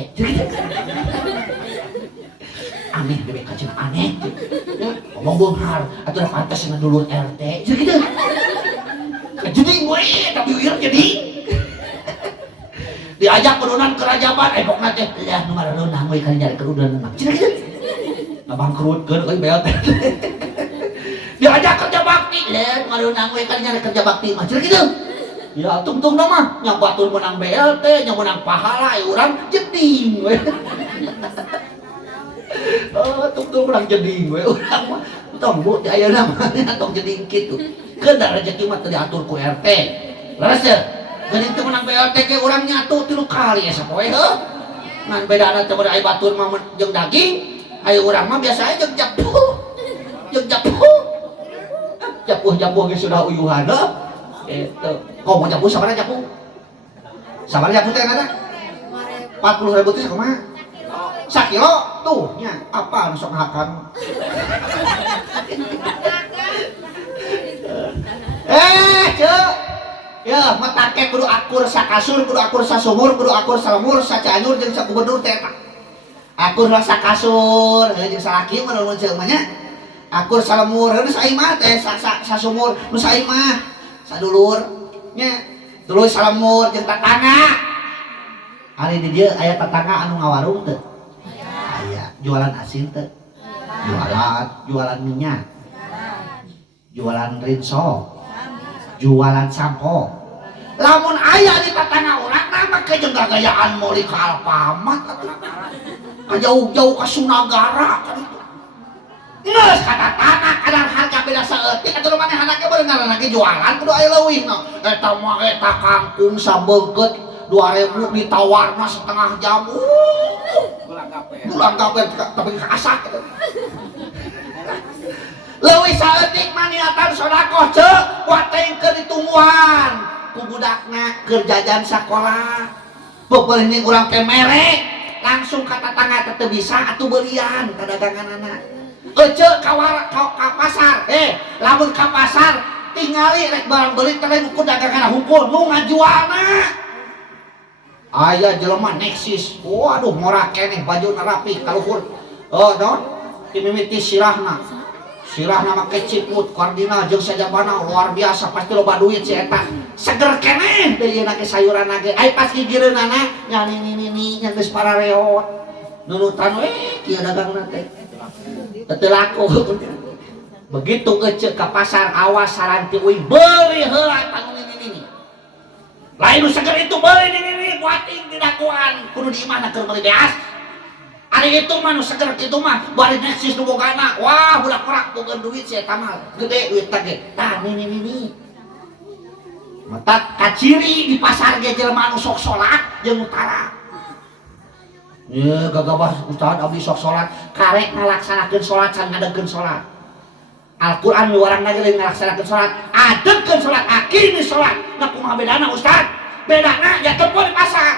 Aneh bebek cenah aneh. Ngomong beunghar atuh pantes cenah dulur RT. Gitu. Jeding we tapi wir jeding. Diajak perunan kerajaban pokna teh ya nu mareunang we kali nyari kerudan mah cenah kitu ngabangkrutkeun euy beot diajak kerja bakti lain mareunang we kali nyari kerja bakti mah cenah kitu ya tungtungna mah nya batur menang BLT nya menang pahala urang jeding we tungtung urang jeding we urang mah tong bu di ayeuna mah tong jeding kitu keun da rezeki mah teu diatur ku RT leres teu. Dan itu menang BLT ke orang nyatu 3 kali ya sapoe heuh. Ngan bedana teh aya batur mah jeung daging, aya urang mah biasa aja jeung japuh. Japuh ge sudah uyuhan heuh. Gitu. Komo japuh sabaraha japuh? Sabaraha japuh teh ngana? 40.000 teh sakumaha? Sakilo tuh nya apa anu sok ngahakan? Ceu ya matake kudu akur sakasur kudu akur sasumur kudu akur salemur sacianjur jeung sakubernur teh akur sakasur jeung salaki mah nu ceuk mah nya akur salemur nu saimah teh sasumur nu saimah sadulur nya tuluy salemur jeung tatangga hari di dia aya tetangga anu ngawarung teu aya jualan asin teu jualan minyak jualan rinso jualan sampo lamun aya di tetangga urang nama kejeung gagayaan moli ka Alfamart ka jauh-jauh ka Sunagara kan itu ngeus kata tanah kadang harga beda saeutik atuh manehna ge beungar lagi jualan kudu aya leuwihna eta mah eta kangkung sabeungkeut 2000 ditawarna setengah jam bulan gaper tapi kasak leuwih saeutik mah niatan sedekah ceuk kuateng keur ditungguan ku budakna keur jajan sakola beupeuleuh urang teh mere langsung ka tetangga teh teu bisa atuh beurian ka daganganna ece ka pasar lamun ka pasar tingali rek barang beli teh ukur dagangan hukum nu ngajualna aya jelema neksis waduh murah keneh bajuna rapi kaluhur non timimiti sirahna make ciput kardinal jeung sajabana luar biasa pasti loba duit si eta seger keneh deui yeuna ke sayuran ge ai pas gigireunana nya ni nya geus parareot nunutan kieu dagangna teh teu laku begitu ece ka pasar awas saranti uing beuli heula tanggung ini lain nu seger itu beuli ini kuating didakuan kudu di imahna keur meuli beas ari itu mah nu seger kitu mah bari neksis nu bogana wah budak korak boga duit si eta mah gede duit teh tah ini mata kaciri di pasar ge jelema nu sok salat jeung utara ya gagabah ustad abdi sok salat karek ngalaksanakeun salat can ngadegkeun salat Al-Qur'an miwarangna ge ngalaksanakeun salat adegkeun salat akini salat na kumaha bedana ustad bedana ya teu di pasar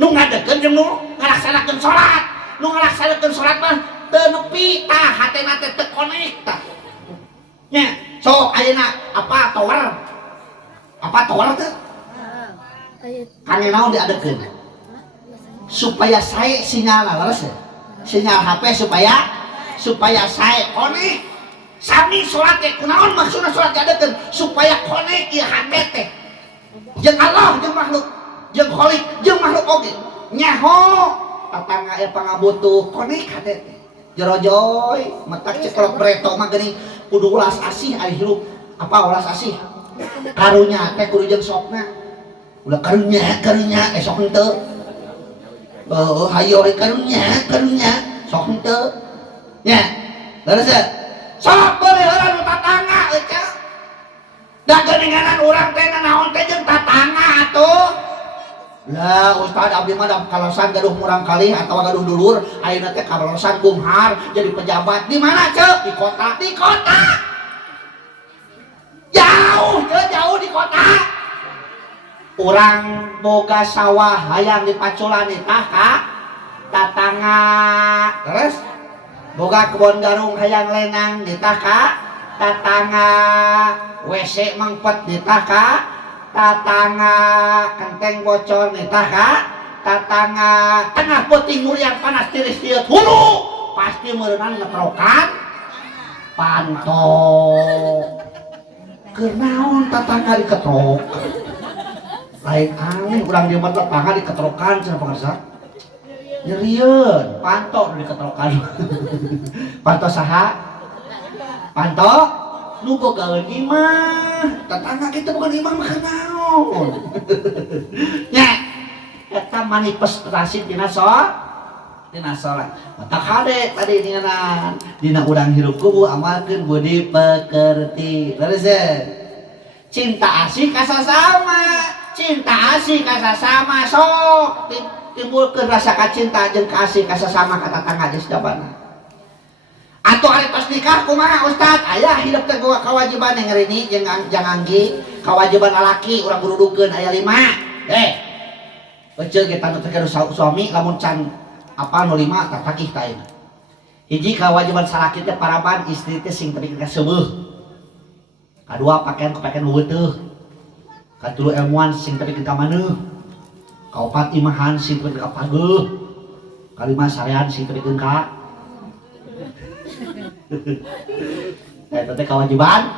nu ngadegkeun jeung nu ngalaksanakeun salat nu ngalaksanakeun salat mah teu nepi tah hatena teh teu connect tah nya sok ayeuna apa tower teh kane naon diadegkeun supaya saya sinyal laras sinyal HP supaya saya connect sami salat teh kunaon maksudna salat diadekeun supaya connect ieu HP teh jeung Allah jeung makhluk jeung Khalik jeung makhluk oge nyaho tatangga pangabutuh connect hate teh jerojoy matak ceklok breto mah geuning kudu ulas asih ari hirup apa ulas asih karunya teh kudu jeung sokna ulah karunya sok henteu hayo karunya sok henteu nya leres sok beuleuh heula nu tatangga eueuh da geuninganan urang teh naon teh jeung tatangga atuh lah ustad abdi mah da kalosan gaduh murang kalih atawa gaduh dulur ayeuna teh kalosan gumhar jadi pejabat di mana ceuk di kota jauh di kota urang boga sawah hayang dipaculan tah ka tatangga terus boga kebon garung hayang lenang ditah ka tatangga WC mangpet ditah ka tatangga kenteng bocor ditah ka tatangga tengah peuting muriang panas tiris tieu hulu pasti meureunana ngetrokan pantok keur naon tatangga diketrok lain aneh urang dieu mah tetangga diketrokan cenah pangarsa nyerieun pantok diketrokan pantok saha pantok nu bogaeun imah tetangga kita bukan imah mah naon nya eta manifestasi dina salat mata kade tadi ninganan dina urang hirup kubu amalkeun budi pekerti leres cinta asih ka sasama sok timbulkeun rasa kacinta jeung kasih ka sasama ka tatangga geus dabana atuh ari tos nikah kumaha ustad aya hidup teh kawajiban yang ngeureuni jeung anggi kawajiban lalaki urang gurudukeun aya 5 eceuk kita teh kadu suami lamun can apa 05 tak takih ta ayeuna hiji kawajiban salaki teh paraban istri teh sing tepikeun ka seueuh kadua pakaian weuteung katulu ilmuan sing tepikeun ka maneuh kaopat imahan sing tepikeun ka pageuh kalima sarean sing tepikeun ka eta teh kawajiban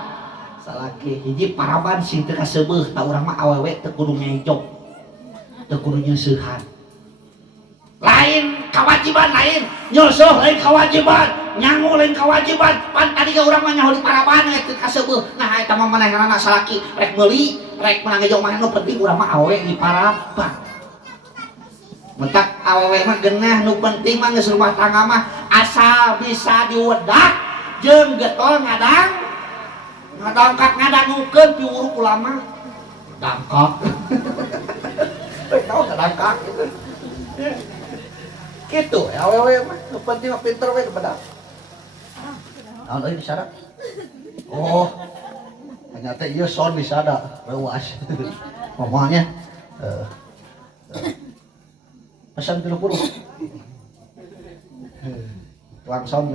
salaki hiji paraban sing teu ka seueuh ta urang mah awewe teu kudu ngejog teu kudu nyeusehan. Lain kewajiban lain, nyusuh lain kewajiban, nyangu lain kewajiban. Pan tadi ka urang mah nyaho di paraban teu kaseueuh. Nah eta mah manehna salaki rek meuli, rek menang ngejong mah nu penting urang mah awewe di paraban. Mentak awewe mah geunah nu penting mah geus rumah tangga mah asal bisa diwedak jeung getol ngadangkak-ngadangukeun piuruk ulama. Dangkak. Tahu ngadangkak gitu. Gitu ya awewe mah nu penting mah pinter we kepada. Naon euy disada? Oh. Ternyata ieu son disada, leuwas. Ngomongnya pesan 30. Tuang son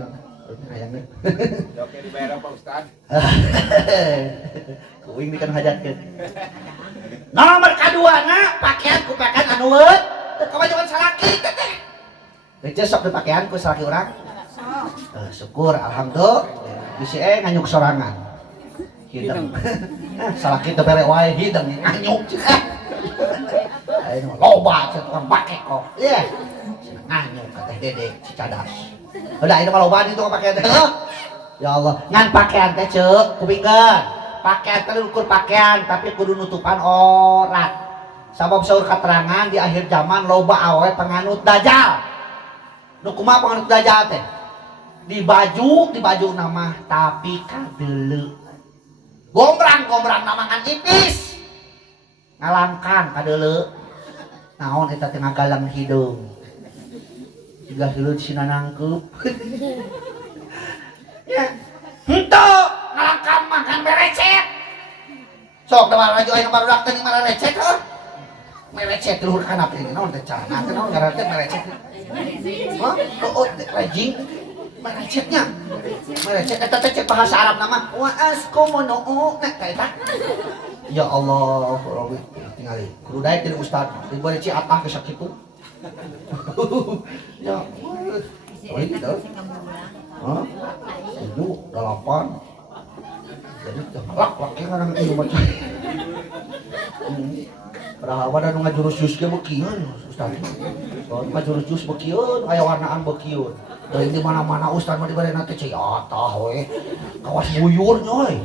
hayangna. Oke dibayar Pak Ustad. Kuing dikan hajatkeun. Nomor kaduana pakaian ku pakaian anu weut teu kawajiban salaki teh. Teu sok dipakaian ku salaki urang. Syukur alhamdulillah. Bisi nganyuk sorangan. Hideng. Salaki teu bere wae hideng nganyuk. Ayeuna loba cenah tukang pake kok. Iya. Nganyuk ka teh Dede Cicadas. Udah ini mah loba di tukang pakaian teh. Ya Allah, ngan pakaian teh ceuk kupingkeun. Pakaian teh ukur pakaian tapi kudu nutupan aurat. Sabab saur katerangan di akhir zaman loba awewe penganut dajal. Nu kumaha penganut dajal teh? Di baju nama tapi kadeuleu. Gombrang namangan ipis. Ngalangkang kadeuleu. Naon eta teh ngagalang hidung. Juga hileud sina nangkeup. Ya. Henteu ngalangkang makan berecet. Sok da baju aya barudak teh mah recet heuh. Merecet luhur kana teh naon teh cara teh naon ngaran teh merecet. Hah? Oh, rajing. Merecetnya. Merecet eta teh bahasa Arab nama wa asqumunu nah ka eta. Ya Allah, Rabbi tingali. Kudu daek jadi ustad. Dibari ci atah ke sakitu. Ya. Oh, itu. Hah? 7, 8. Jadi lak-lak yang orang itu macam. Padahal ada nu ngajurus-jus ge beukiun ustad. Soalnya ngajurus jus beukiun, aya warnaan beukiun. Dari di mana-mana ustad mah dibari teh cai atah we. Kawas buyur nyoy.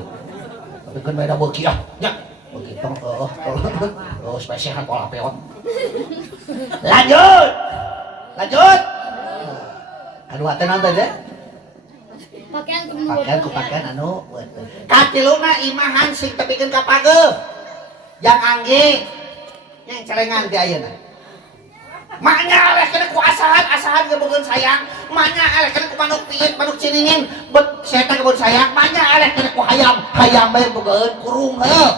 Tapi kan beda beuki ah. Nya. Begitu spesial pola peot. Lanjut. Anu ate naon teh? Pakaian anu katiluna imahan sing tepikeun ka pageuh. Yang angge yang celengan di ayeuna. Maknya eleh kena ku asahan geubeun sayang. Maknya eleh kena ku manuk piit, manuk ciningin, saya teh geubeun sayang. Maknya eleh kena ku hayam bae bogeun kurung heuh.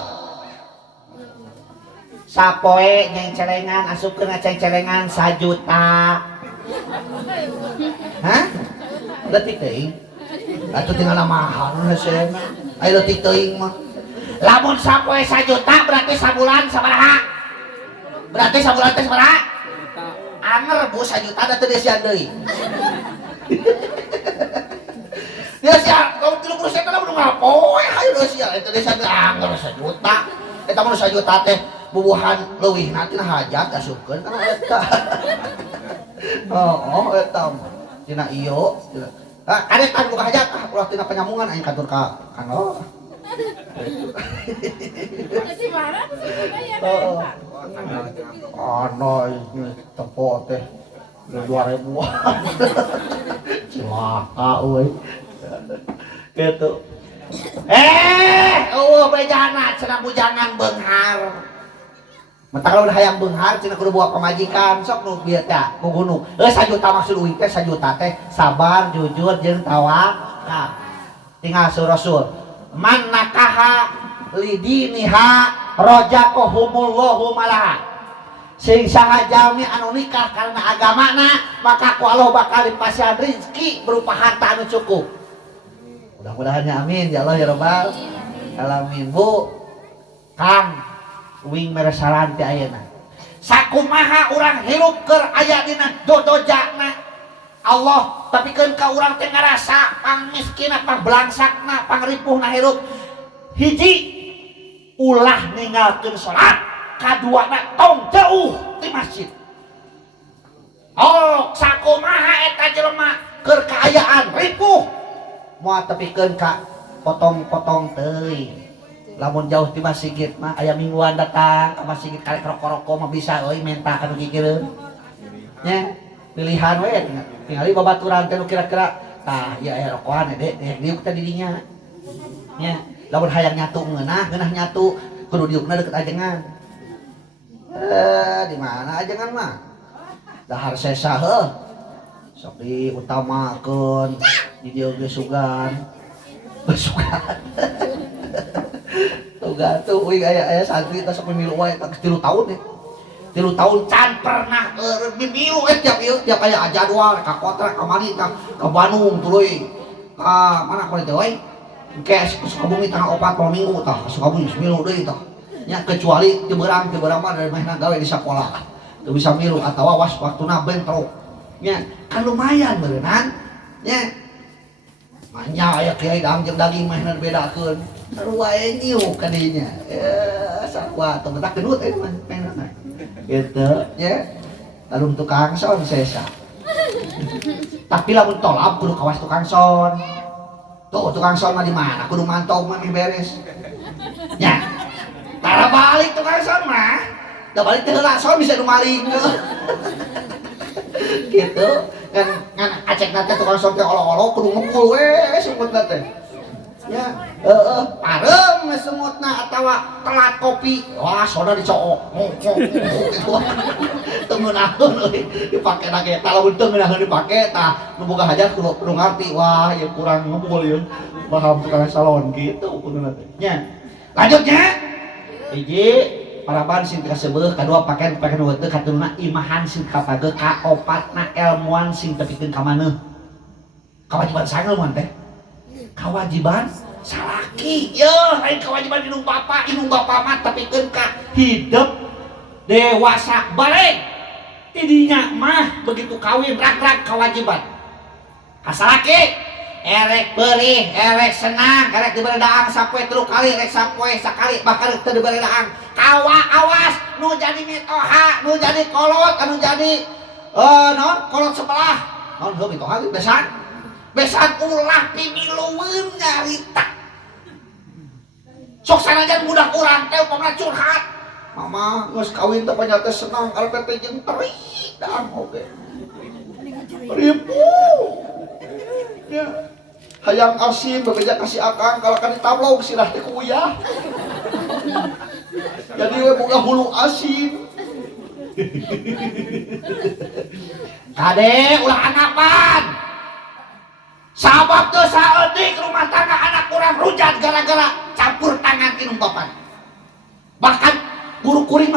Sapoe nyeng celengan asupkeun aceng celengan 1 juta. Hah? Leutik teuing. Atuh tinggal mahal heuseun. Aya leutik teuing mah. Lamun sapoe 1 juta berarti sabulan sabaraha? Berarti sabulan teh sabaraha? Anger bu 1 juta da teu desian deui. Dia sia kalau 30 sen mah udah ngapoe hayu desian eta desian anger 1 juta. Eta mah 1 juta teh bubuhan leuwih nanti hajat asupkeun kana eta. Oh eta mah. Tina ieu. Kadetan buka hajat ulah tina penyamungan aing kantor ka kano. Masih marah tuh sebenarnya Oh. Ano ini tepo teh 2000-an. Cilaka euy. Gitu. Bejana cenah bujangan beunghar. Mata kalau udah hayang beunghar cenah kudu bawa pamajikan sok nu bieu teh ku gunung. 1 juta maksud uing teh 1 juta teh sabar, jujur jeung tawakal. Tinggal Rasul. Man nakaha lidiniha rajaqahumullahu malaha. Sing saha jalmi anu nikah karena agamana maka ku Allah bakal dipasihan rezeki berupa harta anu cukup. Mudah-mudahan ya amin ya Allah ya rabbal alamin. Bu Kang uing mere saran ti ayeuna. Sakumaha urang hirup keur aya dina dodojana Allah tapikeun ka urang teh ngarasa pang miskinna, pang blangsakna, pang ripuhna hirup. Hiji ulah ninggalkeun salat, kaduana tong jauh di masjid. Oh, sakumaha eta jelema keur kaayaan ripuh. Moal tepikeun ka potong-potong teuing. Lamun jauh di masjid mah aya mingguan datang ka masjid karek rokok-rokok mah bisa euy menta kanu kikireun. Nya, pilihan we tingali babaturan teh nu kira-kira tah ieu aya rokokan dek diuk teh di dinya. Nya, lamun hayang nyatu ngeunah nyatu kudu diukna deket ajengan. Di mana ajengan mah? Dahar sesa heuh. Sok diutamakeun di dieu ge sugan. Besugan. Tugas tuh uing aya santri teh sok mimilu wae tak 3 tahun deh. 3 tahun can pernah mimilu tiap aya jadwal ka kota ka mari ka Bandung tuluy. Ka mana kau teh we? Ke Sukabumi tanggal 4 poe Minggu tah. Sukabumi milu deui tah. Nya kecuali teu beurang mah dari mahna gawe di sakola. Teu bisa milu atawa was waktuna bentrok. Nya kan lumayan beureunan. Nya manya aya kiai jeung daging mahna bedakeun. Saru wae nyiuk ka dinya. Sakwa teu betak gedut mah mahna. Gitu nya. Lalu tukang son sesa. Tapi lamun tolab kudu kawas tukang son. Tuh tukang son mah di mana? Kudu mantau mah beres. Nya. Tara balik tukang son mah. Da balik teh heula son bisa nu maling. Gitu. Ngan acekna teh tukang son teh olo-olo kudu ngepul we semutna teh. Ya, parem semutna atawa telat kopi. Wah, soda dicook. Teu ngeunaheun euy. Dipake na ge tah lamun teu ngeunaheun dipake tah nu boga hajat kudu ngarti. Wah, ieu kurang ngepul ieu. Paham tukang salon gitu kuduna teh. Nya. Lanjutnya. Hiji paraban sing kaseubeuk, kadua pakaian weuteuk, kateluna imahan sing kapage, kaopatna elmuan sing tepikeun ka maneuh. Kewajiban saha ilmuan teh? Kewajiban salaki. Yeuh, lain kewajiban indung bapa mah tepikeun ka hidup dewasa balik. Tidinya mah begitu kawin rag-rag kewajiban. Kasalaki erek beurih, erek senang, erek diberi daang sapoe 3 kali, erek sapoe sakali, bakal teu diberi daang. Kawa awas nu jadi mitoha, nu jadi kolot, anu jadi kolot sebelah. Naon heuh mitoha ge besan ulah pimilueun nyarita. Sok sanajan budak urang teh upamana curhat. Mama geus kawin teh panyata senang, arep teh jeung teri daang oge. Ribu. Ya. Hayang asin bebeja kasih akang kalakan ditablog sirah teh ku uyah. Jadi we boga hulu asin. Kade ulah anapan. Sabab teu saeutik rumah tangga anak urang rujat gara-gara campur tangan inung papan. Bahkan guru kuring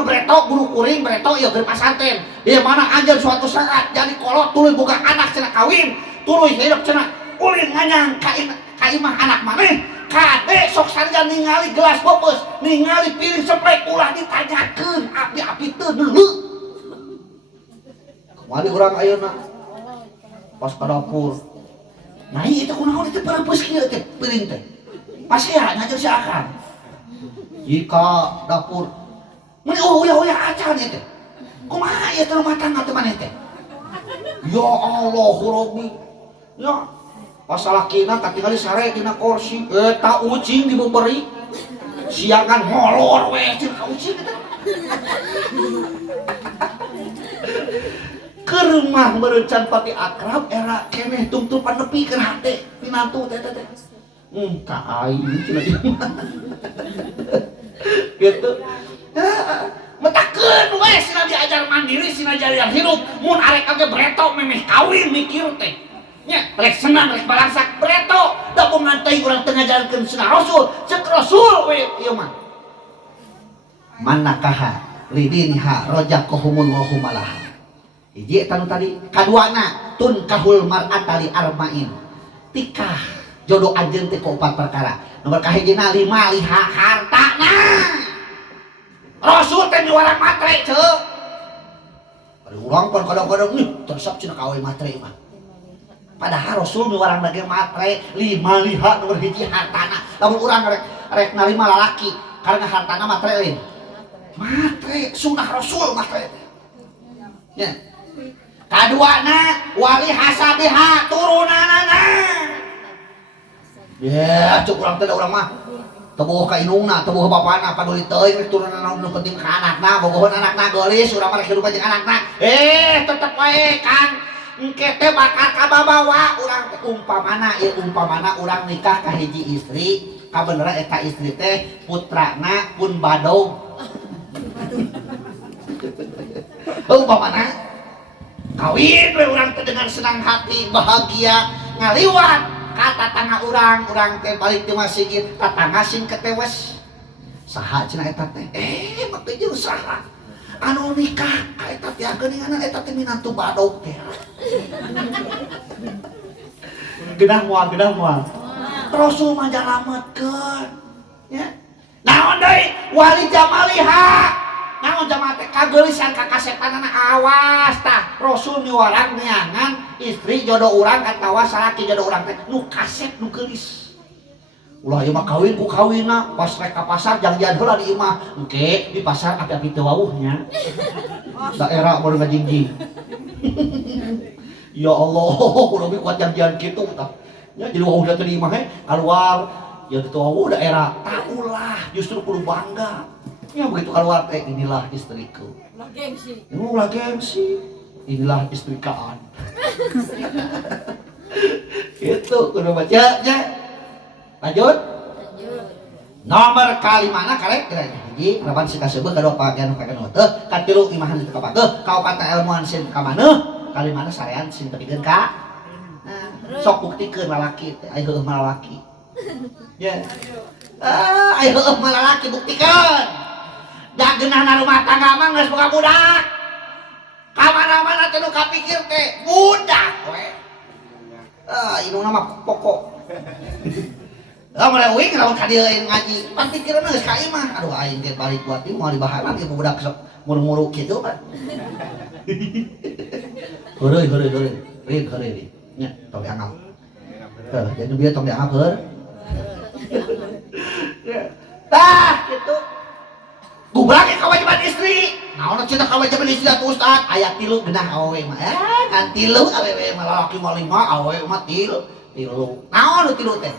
bereto ya keur pasanten. Ieu mana anjeun suatu saat jadi kolot tuluy boga anak cenah kawin, tuluy hidup cenah ulin nganyang ka imah anak maneh. Kade sok sarja ningali gelas beubeus, ningali piring seprek ulah ditanyakeun api-api teu deuleu. Kemari urang ayeuna pas ka dapur. Nyai itu kunaon itu pereupeus kieu teh piring teh. Pasehan ngajar si akang. Jika dapur mun uyah-uyah acan ieu teh. Kumaha ieu teh rumah tangga teh maneh teh? Ya Allah Rabbi. Ya pas salakina katingali sare dina kursi eta ucing dibeberi. Siangan molor we cing ka ucing eta. Kerumah merencan pati akrab era keneh tungtupan nepi keur hate pinantu teh teh. Ka aing cenah ieu. Gitu. Metakeun we sina diajar mandiri, sina diajar hirup. Mun arek kage breto memeh kawin mikir teh. Nya rek senang rek balangsak breto. Da boga teh urang teu ngajarankeun sunah Rasul, ceuk Rasul we ieu mah. Manakaha lidinha rojakohumun wa humalaha. Hiji eta nu tadi, kaduana tun kahul mar'ata li arba'in. Tikah jodoh anjeun teh ku 4 perkara. Nomor kahijina 5 liha hartana. Rasul teh miwarang matre ceuk. Ari urang pun kadang-kadang nih tersap cenah kawe matre mah. Padahal Rasul miwarang dage matre 5 liha nomor hiji hartana. Lamun urang rek narima lalaki karena hartana matre lain. Matre sunah Rasul matre. Ya. Kaduana wali hasabiha turunanana. Ya, cuk urang teh urang mah. Teu ka inungna, teu bapana paduli teuing rek turunanana nu penting ka anakna, bogohon anakna geulis urang mah rek hidup jeung anakna. Tetep wae Kang. Engke teh bakal kababawa urang teh umpamana urang nikah ka hiji istri, kabeneran eta istri teh putrana pun badog. Umpamana kawin we urang teh dengan senang hati, bahagia, ngaliwat ka tatangga urang teh balik teh masjid, tatangga sing ketewes. Saha cenah eta teh? Make jeung saha? Anu nikah ka eta teh geuningan eta teh minantu badog teh. Genah moal. Rasul mah jalametkeun. Ya. Naon deui? Wali jamaliha. Naon jamaah teh kageulisan ka kasetanana awas tah. Rasul niwarang neangan istri jodoh urang atawa salaki jodoh urang teh nu kaset nu geulis. Ulah ieu mah kawin ku kawinna pas rek ka pasar janjian heula di imah. Engke di pasar api-api teu wawuhnya. Daerah baru ngajingjing. Ya Allah, udah kuat janjian kitu tah. Ya jadi wawuh teh di imah keluar ya teu wawuh daerah. Taulah justru kudu bangga. Ya begitu keluar inilah istriku. Ulah gengsi. Ulah gengsi. Inilah istrikaan. Itu kudu baca nya. Lanjut. Nomor kalimana karek hiji rapan sika seubeuh kadua pagean pagean teu katilu imahan teu kapake kaopatan ilmuan sin ka maneh kalimana sarean sin tepikeun ka. Nah, sok buktikeun lalaki teh aya heueuh lalaki. Ya. Aya heueuh lalaki buktikeun. Da geunahna rumah tangga mah geus boga budak. Ka mana-mana teh nu kapikir teh budak we. Indungna mah pokok. Mulai uing lawan ka dieu ngaji, pan pikiranna geus ka imah. Aduh aing teh balik buat ieu moal dibahanan ieu budak sok muru-muru kitu kan. Heureuy. Nya tong dianggap. Jadi bieu tong dianggap heur. Tah kitu. Gubrak kewajiban istri. Naon cenah kewajiban istri atuh Ustaz? Aya 3 genah awewe mah. Kan 3 awewe mah lalaki mah 5, awewe mah 3. Naon nu 3 teh?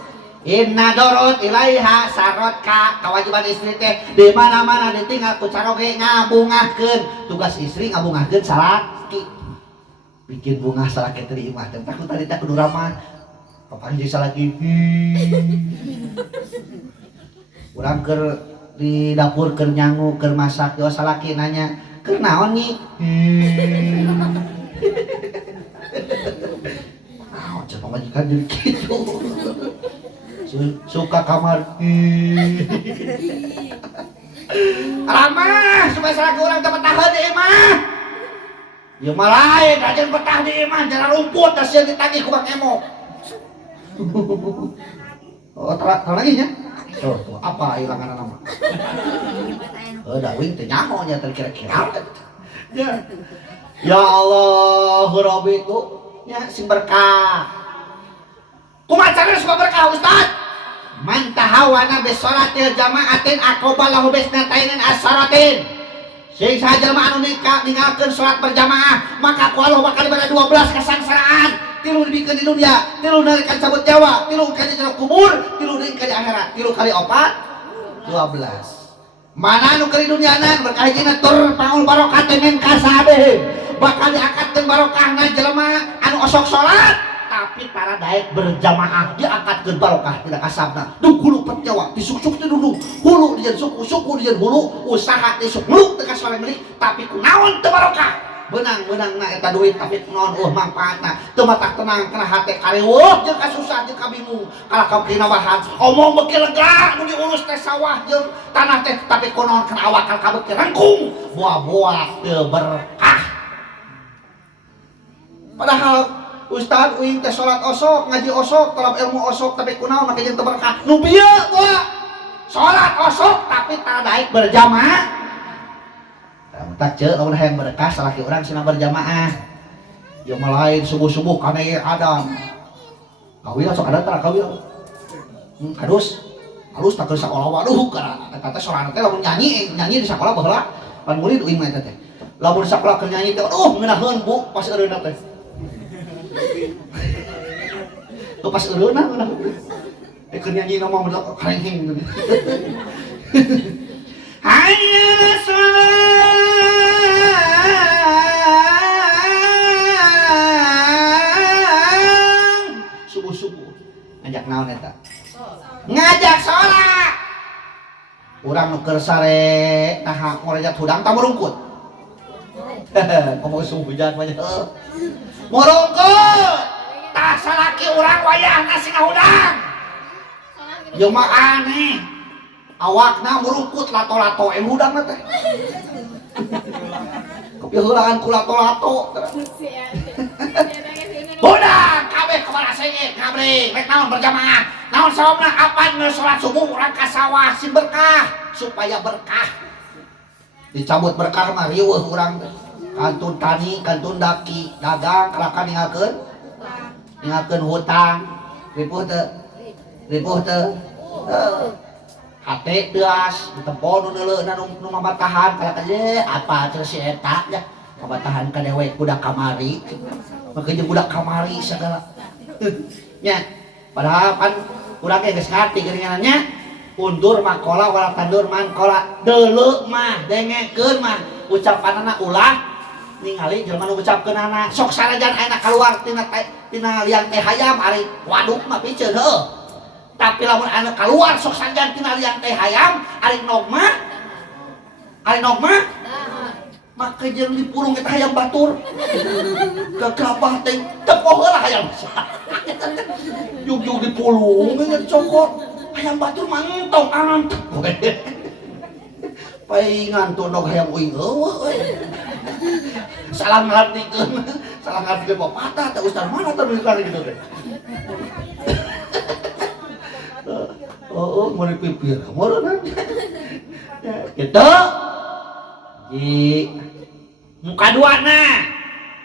Inna dorot ilaiha sarotka kewajiban istri teh di mana-mana ditinggal ku caroge ngabungahkeun tugas istri ngabungahkeun salaki bikin bunga salaki teh di imah teh takut tadi teh kudu ramah papanjeun salaki urang keur di dapur keur nyangu keur masak yo salaki nanya keur naon nih naon cenah pamajikan jadi kitu suka kamar ramah supaya salaki urang teh betah di imah ya mah lain ajeun betah di imah jalan rumput da sieun ditagih ku Bang Emo. Oh tara lagi nya tuh apa ilangan nama da wing teh nyaho nya teh kira-kira ya Allah Rabbi tu nya sing berkah kumaha carana supaya berkah Ustaz? Man tahawana bi sholatil jama'atin aqbalahu bi sanatainin asaratin. Sing sajelema anu ninggalkeun salat berjamaah, maka ku Allah bakal diberi 12 kasangsaraan. 3 dibikeun di dunia, 3 narikeun cabut nyawa, 3 ka jero kubur, 3 di akhirat. 3 kali 4 12. Mana anu keur di dunyana berkah hijina tur paul barokah teh men kasabeh. Bakal diangkatkeun barokahna jelema anu osok salat tapi para daek berjamaah diangkatkeun barokah tidak kasabna duh hulu petnyawa disuk-suk teh dulu hulu dijieun suku dijieun hulu usaha teh sok muluk teh kasale meuli tapi kunaon teu barokah beunang-beunangna eta duit tapi kunaon manfaatna teu matak tenang kana hate kareueuh jeung kasusah jeung kabingung kalah kabinawahan omong beuki lega nu diurus teh sawah jeung tanah teh tapi kunaon kana awak kabeuki rangkung buah-buah teu berkah padahal Ustaz uing teh salat osok, ngaji osok, talab ilmu osok tapi kunaon make jeung teu berkah. Nu bieu tuh. Salat osok tapi tara daek berjamaah. Tak ceu lamun hayang berkah salaki urang cenah berjamaah. Ya mah lain subuh-subuh kana ieu Adam. Kawin sok ada tara kawin. Halus tak keur sakola waduh kana kata sorana teh lamun nyanyi di sakola baheula pan murid uing mah eta teh. lamun sakola keur nyanyi teh ngeunaheun Bu pas eureuna teh. Tuh pas eureuna ngeunaheun. Keur nyanyi nama meunak karengeng. Hayya sholat subuh-subuh ngajak naon eta? Ngajak sholat. Urang nu keur sare naha ngorejat hudang tah merungkut. Ngomong subuh hujan mah merungkut. Tah salaki urang wayahna sing hudang. Jeung mah aneh. Awakna merungkut lato-lato hudang na teh. Kepiheulaan ku lato-lato. Hudang kabeh kepala sengit ngabring rek naon berjamaah. Naon saomna apan geus salat subuh urang ka sawah si berkah supaya berkah. Dicabut berkah mah riweuh urang teh. Kantun tani, kantun daki, dagang kalaka ningakeun hutang. Ripuh teu? Ripuh teu? Hate teas ditempo nu neuleuhna nu mabatahan kalaka ye apa teu si eta nya kabatahan ka dewek budak kamari. Make jeung budak kamari sagala. Nya padahal kan urang ge geus ngarti geuninganna undur makola wala tandur mankola deuleu mah dengekeun mah ucapanna ulah ningali jelema nu ngucapkeunana sok sanajan ayeuna kaluar tina liang teh hayam ari waduk mah piceun heuh. Tapi lamun anu keluar sok sanajan tina liang teh hayam ari nog mah make jeung dipulung eta hayam batur gagabah teh tepoh heula hayam jug-jug dipulung ngeun cokot hayam batur mah entong angan paingan tuh nog hayam uing eueuh salah ngartikeun bapatah teh ustaz mana teh mikir gitu teh. Oh, mau dipipir, mau nanti. Gitu. Ji, muka dua na.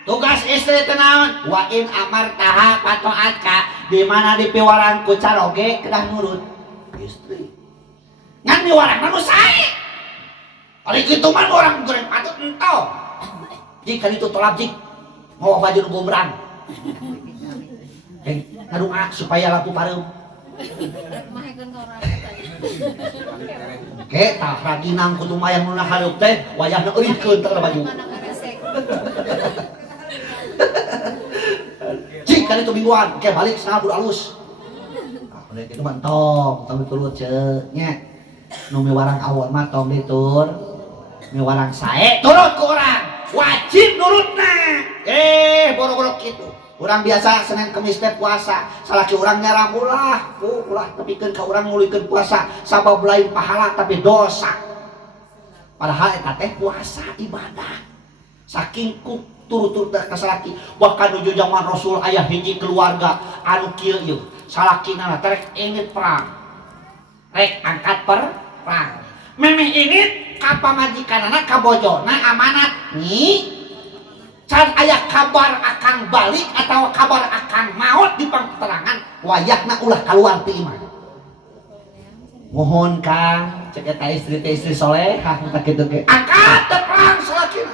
Tugas istri tenaon. Wa in amartaha patoatka. Di mana dipiwaran ku caroge kedah nurut. Istri. Ngan diwarang manu sae. Ari kitu mah orang goreng patut ento. Jika itu tolak jik. Mau baju nu gombrang. Ngadung supaya laku pareum. Oke, tak raginang kudu mayang nu hareup teh wayahna eurikeun teh baju. Cik kan itu mingguan, oke balik sana buru alus. Ah, udah kitu mah tong diturut ceuk nya. Nu miwarang awon mah tong ditur. Miwarang sae turut ku urang. Wajib nurutna. Boro-boro kitu. Urang biasa Senin Kemis teh puasa, salaki urang nyaram ulah tepikeun ka urang ngulikeun puasa sabab lain pahala tapi dosa. Padahal eta teh puasa ibadah. Saking ku turut-turut ka salaki, bahkan nuju zaman Rasul aya hiji keluarga anu kieu ieu. Salakina teh rek inget perang. Rek angkat perang. Memeh init ka pamajikanana ka bojona amanat nih. Can aya kabar akan balik atau kabar akan maut di pangketerangan wayahna ulah kaluar ti imah. Mohon Kang, cek eta istri solehah eta kitu ge. Angkat perang salakina.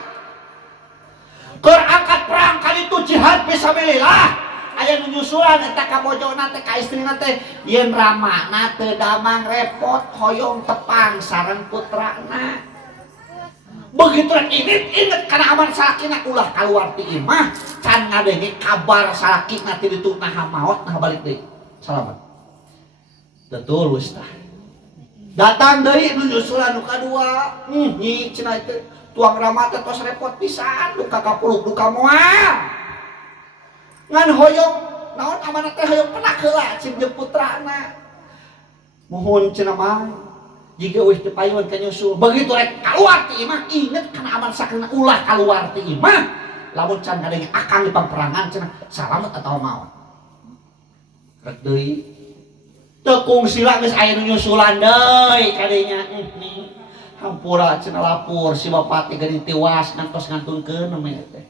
Keur angkat perang kali itu jihad fisabilillah. Aya nu nyusulan eta ka bojona teh ka istrina teh yen ramana teu damang repot hoyong tepang sareng putrana. Begitu inget karena aman salakina ulah keluar ti imah can ngadenge kabar salakina ti ditu nah maot nah balik deui salamat betul ustaz datang deui nu nyusulan nu kadua nyi cenah teh tuang rama teh tos repot pisan duka kapuluk duka moal ngan hoyong naon amanah teh hoyong penak heula cing jeung putrana mohon cenah mah jika wis dipayun ka nyusul begitu rek kaluar ti imah inget kana aman sakrina ulah kaluar ti imah lamun can kadenge akang di pamperangan cenah salamet atawa maot rek deui teu kungsila geus aya nu nyusulan deui kadenya hampura cenah lapur si bapa teh geuning tiwas ngantos ngantunkeun namanya teh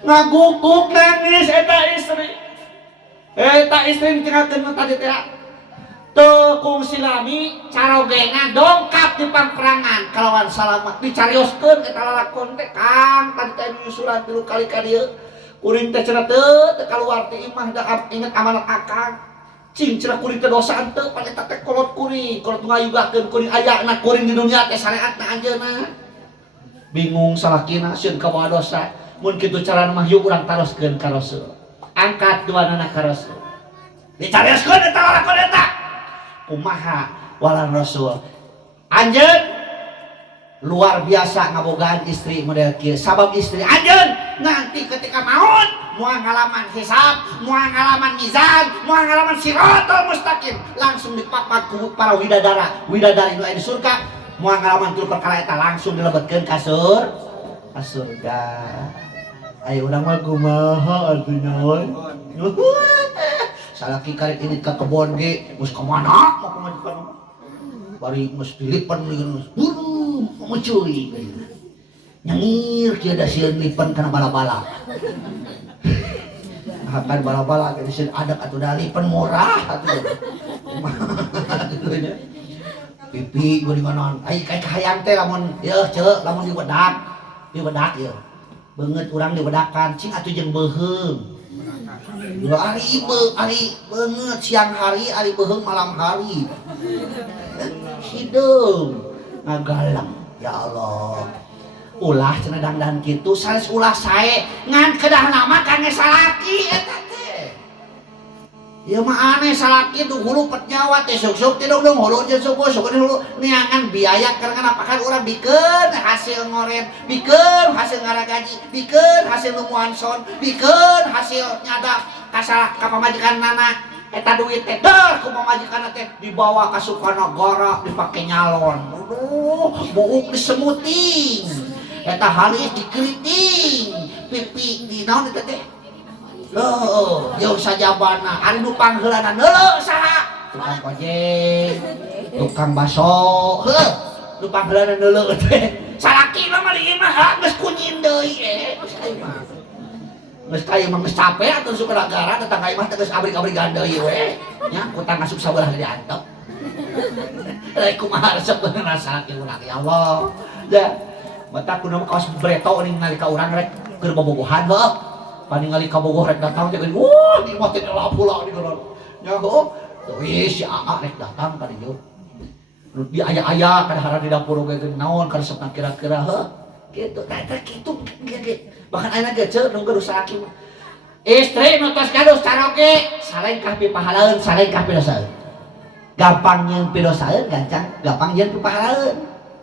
ngaguguk nangis eta istri cenah tadi teh tekung silami carogengan dongkap di pangperangan kalawan salamat dicarioskeun eta lalakon teh Kang tadi teh nyusulan 3 kali ka dieu kuring teh cenah teu kaluar ti imah da inget amanat akang cing cenah kuring teh dosa teu pan eta teh kolot ngayugakeun kuring ayana kuring di dunia teh syariatna anjeunna bingung salakina sieun kaboga dosa mun kitu carana mah yuk urang taroskeun ka Rasul angkat duanana ka Rasul dicarioskeun eta lalakon eta kumaha walan Rasul anjeun luar biasa ngabogaan istri model kieu sabab istri anjeun nanti ketika maut moal ngalaman hisab moal ngalaman mizan moal ngalaman siratal mustaqim langsung dipapak ku para widadari nu aya di surga moal ngalaman tilu perkara eta langsung dilebetkeun ka surga ayo urang mah kumaha atunya we salaki karek ini ke kebon ge geus ka mana mau pamajikan bari geus dilipan geus buru mecuy nyengir kieu da sieun lipan kana bala-bala akan bala-bala geus sieun adak atuh da lipan murah atuh pipi geuninganan ai kahayang teh lamun yeuh ceuk lamun diwedak yeuh beungeut urang diwedakan cing atuh jeung beuheung ari beungeut siang hari ari beuheung malam hari hideung ngagalang ya Allah ulah cenah dandan kitu sanes ulah sae ngan kedah nama kangge salaki eta teh ieu mah aneh salaki tuh hulu pet nyawa teh sok-sok teh dong hulu jeung sok hulu niangan biaya keur nganapakan urang bikeun hasil ngoren bikeun hasil ngaragaji bikeun hasil numuan son bikeun hasil nyadap ka pamajikanna eta duit teh dah ku pamajikanna teh dibawa ka Sukanagara dipake nyalon buuk disemuting eta halis dikeriting pipi di naon eta teh loh jeung sajabana ari nu pangheulana neuleuh saha tukang ojek tukang baso heuh nu pangheulana neuleuh teh salaki mah di imah geus kunyin deui geus kaya mah geus capek atuh Sukanagara tetangga imah teh geus abri-abri deui we nya utang asup sabelah diantep lain kumaha resep ngrasake urang ya Allah ya mata kunaon kaos breto ning nalika urang rek keur bobogohan heuh paningali ka Bogor rek datang teh wah di mah teh pula di goron nya heuh wis si Aa rek datang ka dieu di aya-aya kadahara di dapur ge naon karesepna kira-kira heuh kitu teh kitu bahkan ayeuna ge ceuk nu gerusak istri nu tos gaduh karaoke saleng kah pipahalaeun saleng kah pidosaeun gampang nyeun pidosaeun gampang nyeun pipahalaeun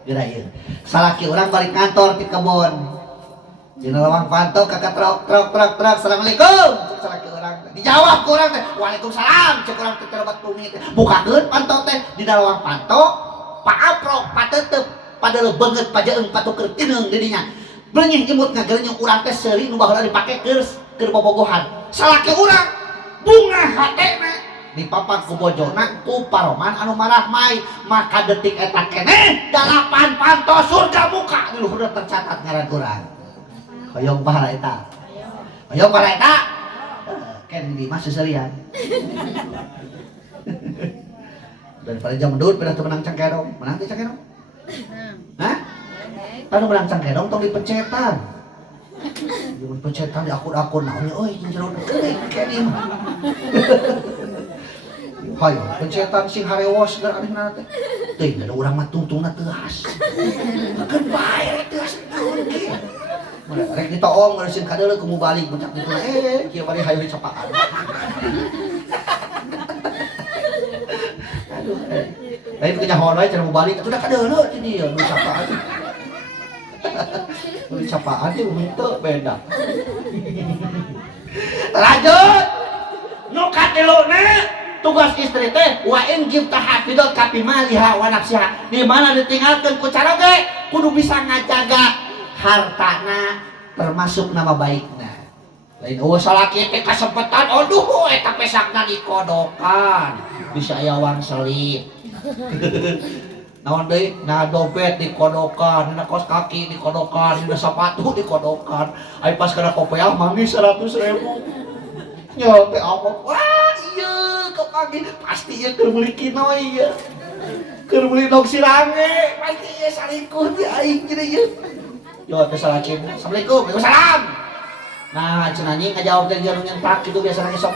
geura ieu salaki urang balik kantor ti kebon dina lawang pantau kakak trok assalamualaikum cek salaki urang dijawab ku urang teh waalaikumsalam cek urang teh terobat tumit bukakeun pantau teh dina lawang pantau paaprok pateuteup padahal beungeut pajeung patukeun tineung di dinya beuleuh imut ngagerenyung urang teh seuri nu baheula dipake keur bobogohan salaki urang bunga hatena dipapak ku bojona ku paroman anu marah mai maka detik eta keneh 8 panto surga muka di luhur tercatat ngaran urang hoyong para eta ken di mah seserian daripada jam medut pada teu menang cangkedong menang teh cangkedong hah tanu menang cangkedong tong dipencetan mun pencetan di akun-akun naonnya euy jeung jero keuring kene mah hayo pencetan sing harewos geus anehna teh teuing ada urang mah tungtungna teu has keun bae rek teu has naon ge rek ditoong ngeureuskeun ka deuleu kumu balik budak ditu kieu bari hayu dicapaan aduh lain teu nyahoan wae cara mau balik atuh da ka deuleu ti dieu nu capaan nu capaan teh henteu beda lanjut nu katiluna tugas istri teh wa in gibta hafidot ka maliha wa nafsiha di mana ditinggalkeun ku cara ge kudu bisa ngajaga hartana termasuk nama baikna lain salaki teh kasempetan aduh eta pesakna dikodokan bisa aya wang selit naon deui na dompet dikodokan na kos kaki dikodokan na sepatu dikodokan ai pas kana kopiah mangis 100.000 nya teh apa wah ieu gitu. Pasti ya keur meuli kinoi ya. Keur meuli dog sirange, pasti ya salingkuh teh aing jadi ya. Yo teh salakin. Assalamualaikum. Waalaikumsalam. Nah, cenah anjing ngajawab teh jeung nyentak kitu biasana ge sok.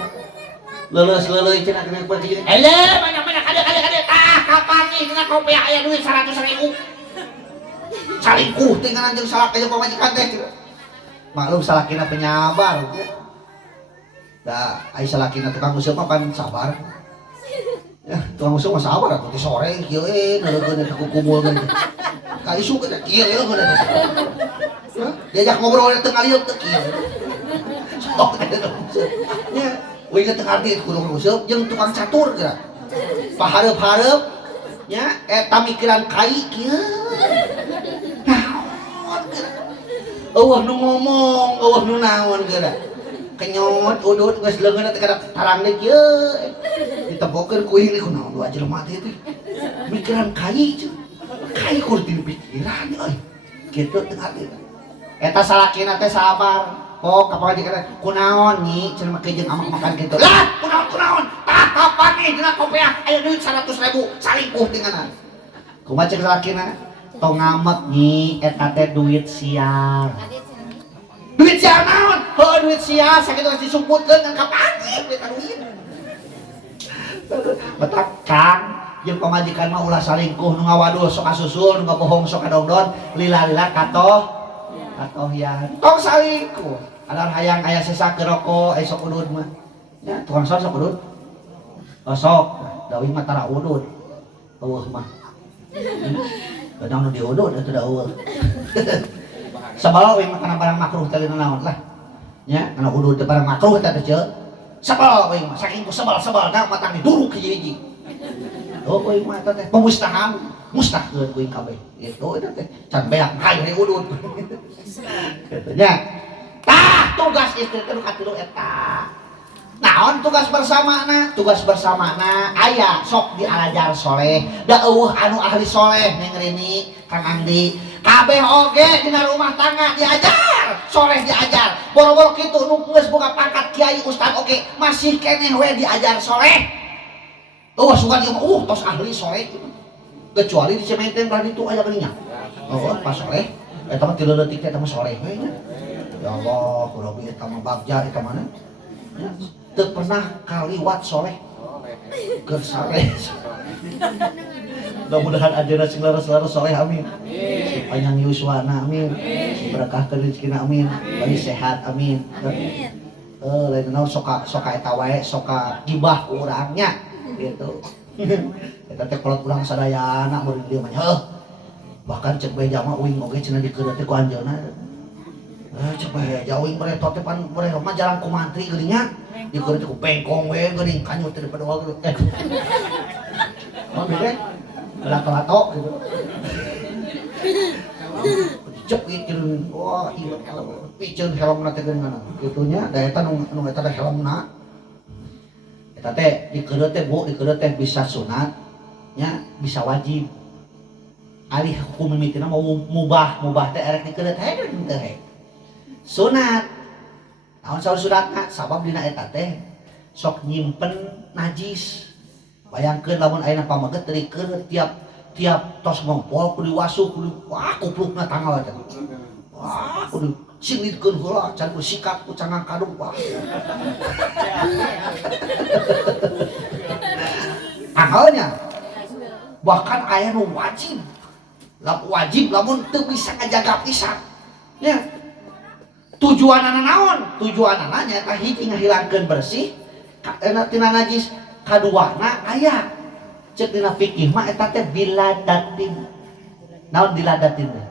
Leuleus cenah kena pergi. Ele banyak-banyak kade. Ah, kapan nih dina kopi aya duit 100.000. Salingkuh teh ngan jeung salak aja pamajikan teh. Maklum salakina penyabar. Da, ai salakina tukang usul mah pan sabar. Ya, tukang usul mah sabar atuh ti sore kieu neureun ka kumpulkeun. Ka isu ke kieu ya bener. Diajak ngobrol teu ngalieup teu kieu. Sok ya, we ke teu arti kudu usul jeung tukang catur geura. Pahareup-hareup nya eta mikiran kai kieu. Naon geura. Eueuh nu ngomong, eueuh nu naon geura. Kenyot udut geus leungeun teh kada tarang deui kieu. Ditebokeun ku ieu kunaon dua jelema teh teh. Mikiran kai cuy. Kai kudu pikiran euy. Kitu teh arti. Eta salakina teh sabar. Pok kapal dikata kunaon nyi cenah make jeung amak makan kitu. Lah, kunaon? Tah kapan nih dina kopiah aya duit 100.000 salingkuh tinggalan. Kumaha cek salakina? Tong ngamek nyi eta teh duit sial. Duit sial naon? Heuh duit sial sakitu geus disumputkeun ngan ka panjing eta duit. Betak Kang jeung pamajikan mah ulah salingkuh nu ngawadul sok kasusul nu ngabohong sok kadongdon lila-lila katoh ya. Tong salingkuh. Alar hayang aya sesak rokok sok udud mah. Ya, tukang sok udud. Sok, dawih mah tara udud. Eueuh mah. Kadang nu diudud atuh da eueuh. Sabal we makan barang makruh teh naon lah. Nya, kana udud teh barang makruh teh teu. Sabal we mah saking ku sebal da matang diduruk hiji-hiji. Oh we mah teh pemusnahan, mustahkeun we kabeh. Gitu eta teh can beak hayu udud. Kitu nya. Tah tugas istri teh nu katilu eta. Naon tugas bersamana? Tugas bersamana aya sok dialajar soleh. Da eueuh anu ahli soleh neng Rini, Kang Angdi. Kabeh oge dina rumah tangga diajar, soleh diajar. Boro-boro kitu nu geus boga pangkat kiai ustad oge masih keneh we diajar soleh. Eueuh sugan ieu tos ahli soleh. Kecuali di Cementen tadi itu aya geuning nya. Oh, pas soleh eta mah 3 leutik teh eta mah soleh we nya. Ya Allah, kudu eta mah bagja eta mana? Ya, teu pernah kaliwat soleh. Keur soleh. Mudah-mudahan ajeuna sing laras-laras soleh amin. Si panjang yuswana amin. Si berkahkeun rezekina amin. Bari sehat amin. Lain naon soka eta wae soka gibah ku urangnya gitu. Eta teh kolot urang sadayana mun dieu mah heuh. Bahkan cek bae jama uing oge cenah dikeureuh teh ku anjeunna. Cek bae jauing beretot teh pan beretot mah jarang ku mantri geuninnya. Dikeureuh teh ku pengkong we geuning kanyut teh daripada wae. Mun bede lato-lato gitu. Cek ieu wah ieu helm. Piceun helmna teh geuningan. Kitunya da eta nu eta da helmna. Eta teh dikeureuh teh Bu, dikeureuh teh bisa sunat nya bisa wajib. Alih hukum mimitina mau mubah teh erek dikeureuh teh teu he. Sunat. Naon saur sunatna? Sabab dina eta teh sok nyimpen najis. Bayangkeun lamun ayeuna pamaget teu dikeureuh tiap tos ngompol kudu diwasuh kudu wah kuplukna tanggal teh. Wah kudu silitkeun heula can kudu sikat ku cangang kadung wah. Tanggalnya bahkan aya nu wajib lamun teu bisa ngajaga pisan. Ya. Tujuanana naon? Tujuanana nyaeta hiji ngahilangkeun bersih tina najis, kaduana aya ceuk dina fikih mah eta teh biladatin. Naon diladatin teh?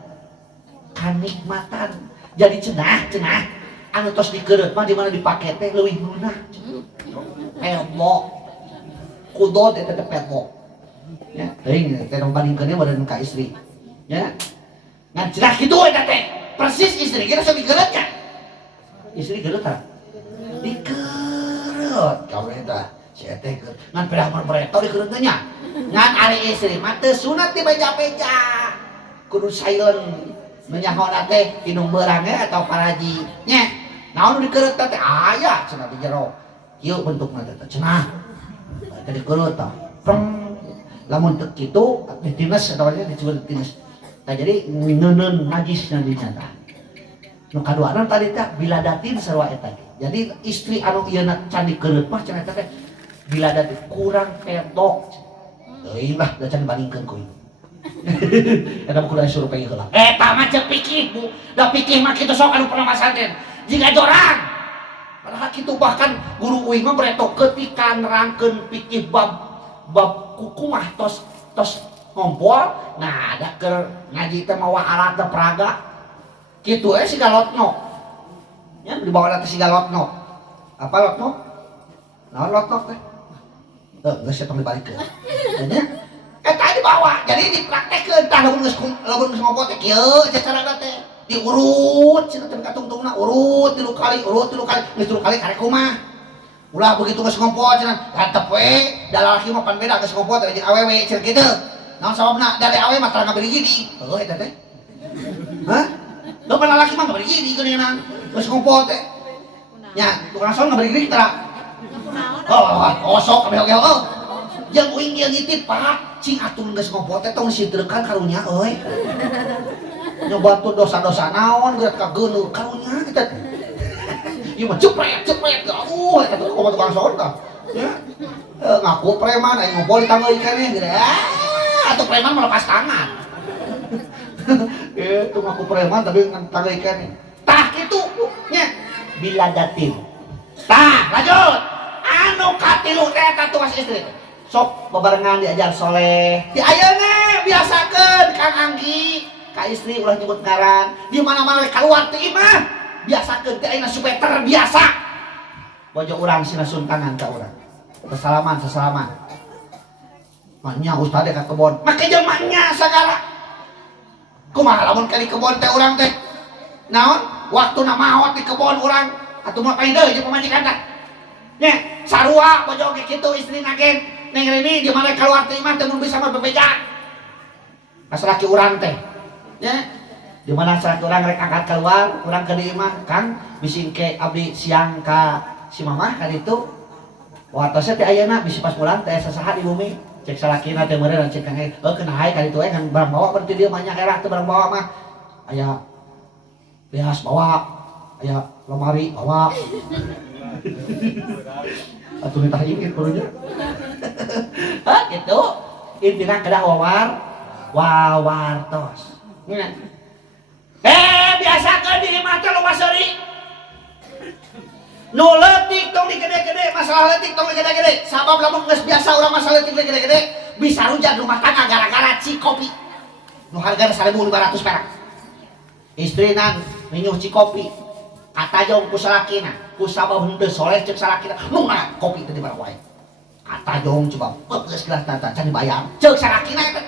Kanikmatan. Jadi cenah anu tos dikeureuh mah di mana dipake teh leuwih meunah. Elmo. Kudot eta teh pepo. Ya, teuing teh bandingkeun badan ka istri. Ya. Ngan cenah kitu eta teh. Persis istri kita sok dikeureuh nya. Istri geureuh tah? Dikeureuh. Kamu eta si eta keur ngan pedah bereto dikeureuh teh nya. Ngan ari istri mah teu sunat dibeja-beja. Kudu silent. Menyahoda teh inung beurang atau paraji. Nya. Naon dikeureuh teh aya cenah di jero. Ieu bentukna teh cenah. tadi kulo tah lamun teu kitu ditinus namanya disebut tinus tah jadi neuneun najisna di sana nu kaduana tadi teh biladatin sarua eta jadi istri anu ieu candi keureup mah cenah teh biladatin kurang petok teuing lah da can bandingkeun ku ieu eta mah kudu asuruh pengen heula eta mah ceuk pikih Bu da pikih mah kitu sok anu pernah masaden jika jorang padahal kitu bahkan guru uing mah beretok ketika nerangkeun pikih bab kukumah tos ngompol nah ada ke ngaji teh mawa alat teh peraga kitu si galotno nya dibawa teh si galotno apa lotno naon lotno teh geus tong dibalikeun nya eta dibawa jadi dipraktekkeun tah lamun geus ngompol teh kieu cara teh diurut cenah teh katungtungna urut 3 kali geus 3 kali karek kumaha ulah begitu geus ngompol cenah hantep we da lalaki mah pan beda geus ngompol teh jeung awewe cenah kitu naon sababna dari awewe mah tara ngaberi gidi heuh eta teh hah lo pan lalaki mah ngaberi gidi geuningan geus ngompol teh nya tukang son ngaberi gidi tara oh sok kabeh oge jeung uing ieu ngitip Pak cing atuh geus ngompol teh tong sidrekan karunya euy nyoba tuh dosa-dosa naon geus kageuneuh karunya eta ieu mah cepret eta tuh kumaha tukang son tah ya ngaku preman aya ngompol di tangga ikannya gitu atuh preman melepas tangan itu ngaku preman tapi tangga ikannya tah kitu nya biladatin tah lanjut anu katilu teh eta tugas istri sok bebarengan diajar soleh di ayeuna biasakeun Kang Anggi ka istri ulah nyebut ngaran di mana-mana kaluar teh imah biasakeun teh ayeuna supaya terbiasa bojo urang sinasun tangan ka urang sesalaman maknya ustad ka kebon make jeung maknya sagala kumaha lamun ka di kebon teh urang teh naon waktuna maot di kebon urang atuh mah paling deui jeung pamajikan teh nya sarua bojo ge kitu istri nagen neng Rini di mana keluar teh imah teh mun bisa mah bebeja masalaki urang teh nya di mana saat urang rek angkat keluar urang ke di imah Kang bisi engke abdi siang ka si mamah kan itu watosnya teh ayeuna bisi pas bulan teh sasaha di bumi cek salakina teh meureun cek Kang kena hae kan itu kan barang bawa berarti dia banyak era teh barang bawa mah aya beas bawa aya lemari bawa atuh nitah ingin kurunya hah gitu intina kedah wawartos biasakeun di imah teh loba seuri nu leutik tong digede-gede masalah leutik tong digede-gede sabab lamun geus biasa urang masalah leutik digede-gede bisa rujak rumah tangga gara-gara cikopi nu hargana 1.500 perak istrina minum cikopi kata jong ku salakina ku sabab henteu soleh ceuk salakina nu ngana kopi teh di mana wae kata jong coba geus gelas tata can dibayar ceuk salakina eta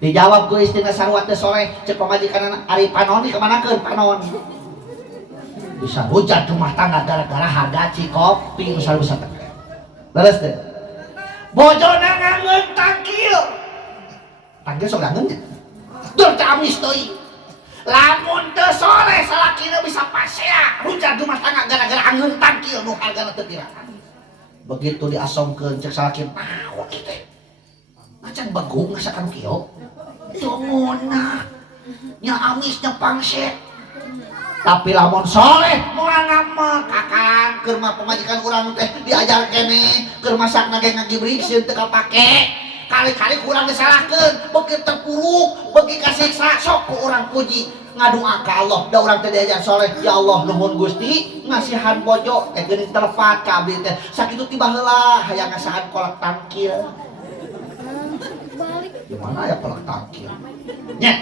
dijawab ku istrina sarua teh soleh ceuk pamajikanna ari panon di kemanakeun panon bisa hujat rumah tangga gara-gara harga cikopi besar-besar beres deh bojona ngangeun tangkil sok ngangeunnya dur teh amis teuing lamun teu soleh salakina bisa pasea hujat rumah tangga gara-gara angeun tangkil nu hargana teu pirahan begitu diasongkeun ceuk salakina naon kitu teh macan begung sakan kieu tunguna nya amisnya pangset tapi lamun soleh moal nama kakang keur mah pamajikan urang teh diajar kene keur masak nage ngagibrik sieun teu kapake kali-kali kurang disalahkeun beuki terpuruk beuki kasiksa sok ku urang puji ngadua ka Allah da urang teh diajar soleh ya Allah nuhun Gusti ngasihan bojo teh geuning telepat ka abdi teh sakitu tiba heula hayang ngasahan kolak tangkil di mana ya kolak tangkil nya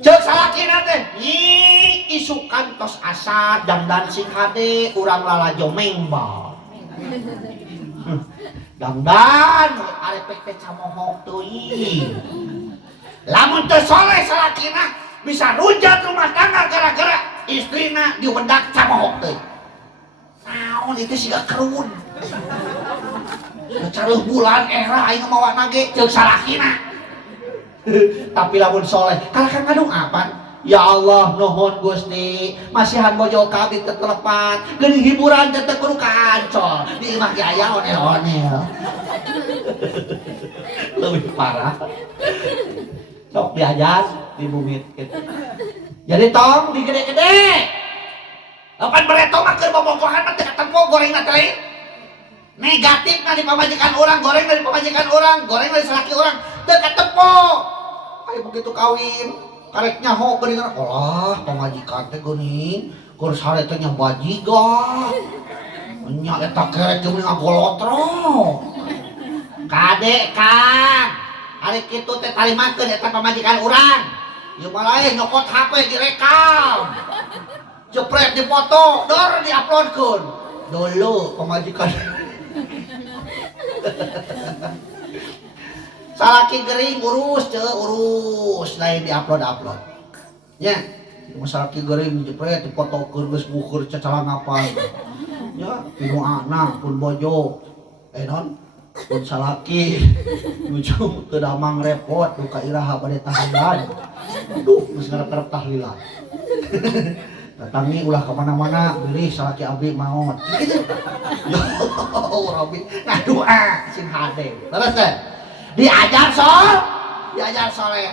cek salakina teh isukan tos asar dan dancing hade urang lalajo mengbal dangdan arepek teh camohok teuing lamun teu soleh salakina bisa rujat rumah tangga gara-gara istrina diwedak camohok teuing naon itu siga kerun careuh bulan era aing mawa nage ceuk salakina tapi lamun soleh kalah kan ngadung apa Ya Allah nuhun Gusti masihan bojo kabit tetelepan geuning hiburan teh teu kudu kancol di imah ge aya onel-onel lebih parah sok diajar di bumit gitu. Jadi tong digede-gede lapan bereto mah keur bobogohan mah teu katempo gorengna teh negatif na di pamajikan orang goreng dari pamajikan orang goreng dari salaki orang teu katempo aya begitu kawin karek nyaho geuningan olah pamajikan teh geuning keur sare teh nya bajiga nya eta kerek geuning agolotro kade Kang ari kitu teh tarimakeun eta pamajikan urang ieu mah lain nyokot HP direkam jepret dipoto dor diuploadkeun dulu pamajikan salaki gering urus lain diupload nya salaki gering jepret dipotokeun geus bukur cacalang apa nya pinu anak pun bojo non pun salaki ujung teu damang repot duka iraha bade tahlilan aduh geus ngarep-ngarep tahlilan datangi ulah kemana-mana beli salaki abdi maot gitu ya Rabbi nah doa sing hade terus teh diajar soleh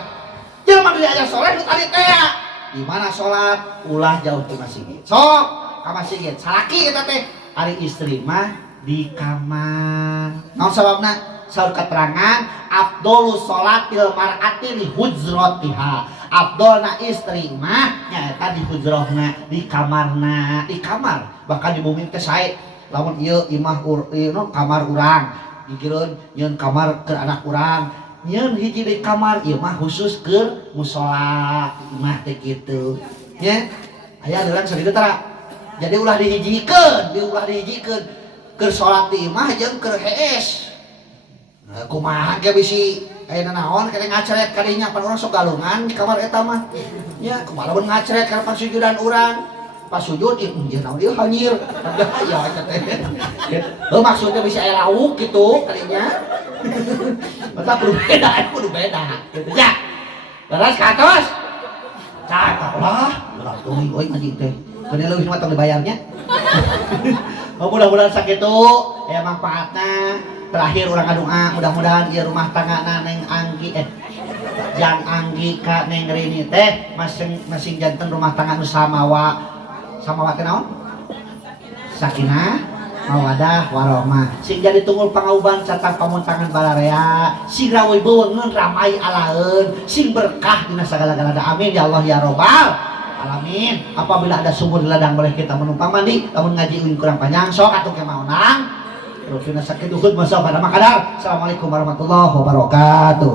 jelema diajar soleh nu tadi teh di mana salat ulah jauh ti masjid sok ka masjid salaki eta teh ari istri mah di kamar naon sababna saur keterangan afdolus sholatil mar'ati li hujratiha afdolna istri mah nyaeta di hujrohna di kamarna di kamar bahkan di bumi teh sae lamun ieu imah kamar urang gigireun nyeun kamar keur anak urang nyeun hiji di kamar ieu mah khusus keur mushola imah teh kitu nya aya urang sadieu tara jadi ulah dihijikeun keur salat di imah jeung keur hees kumaha ge bisi aya naon kene ngacret kadinya pan urang sok galungan di kamar eta mah nya kumaha mun ngacret kana pan sujudan urang pas sujud ieu naon ieu hanyir ya eta teh maksudnya bisa aya lauk gitu kadinya mata kudu beda gitu ya terus katos cak Allah ulah tuluy euy anjing teh keun leuwih mah tong dibayarnya mudah-mudahan sakitu aya manfaatna terakhir urang ngadoa mudah-mudahan ieu rumah tanggana Neng Anggi Jang Anggi ka Neng Rini teh masing janten rumah tangga nu samawa teh naon sakinah mawadah warahmah sing jadi tunggul pangauban sarta pamuntangan balarea sing rawuh beungeun ramai alaeun sing berkah dina sagala-galana amin ya Allah ya robbal alamin. Apabila ada sumur di ladang boleh kita menumpang mandi lamun ngaji uing kurang panjang sok atuh ke maunang terus sakit uhud masuk pada makadar. Assalamualaikum warahmatullahi wabarakatuh.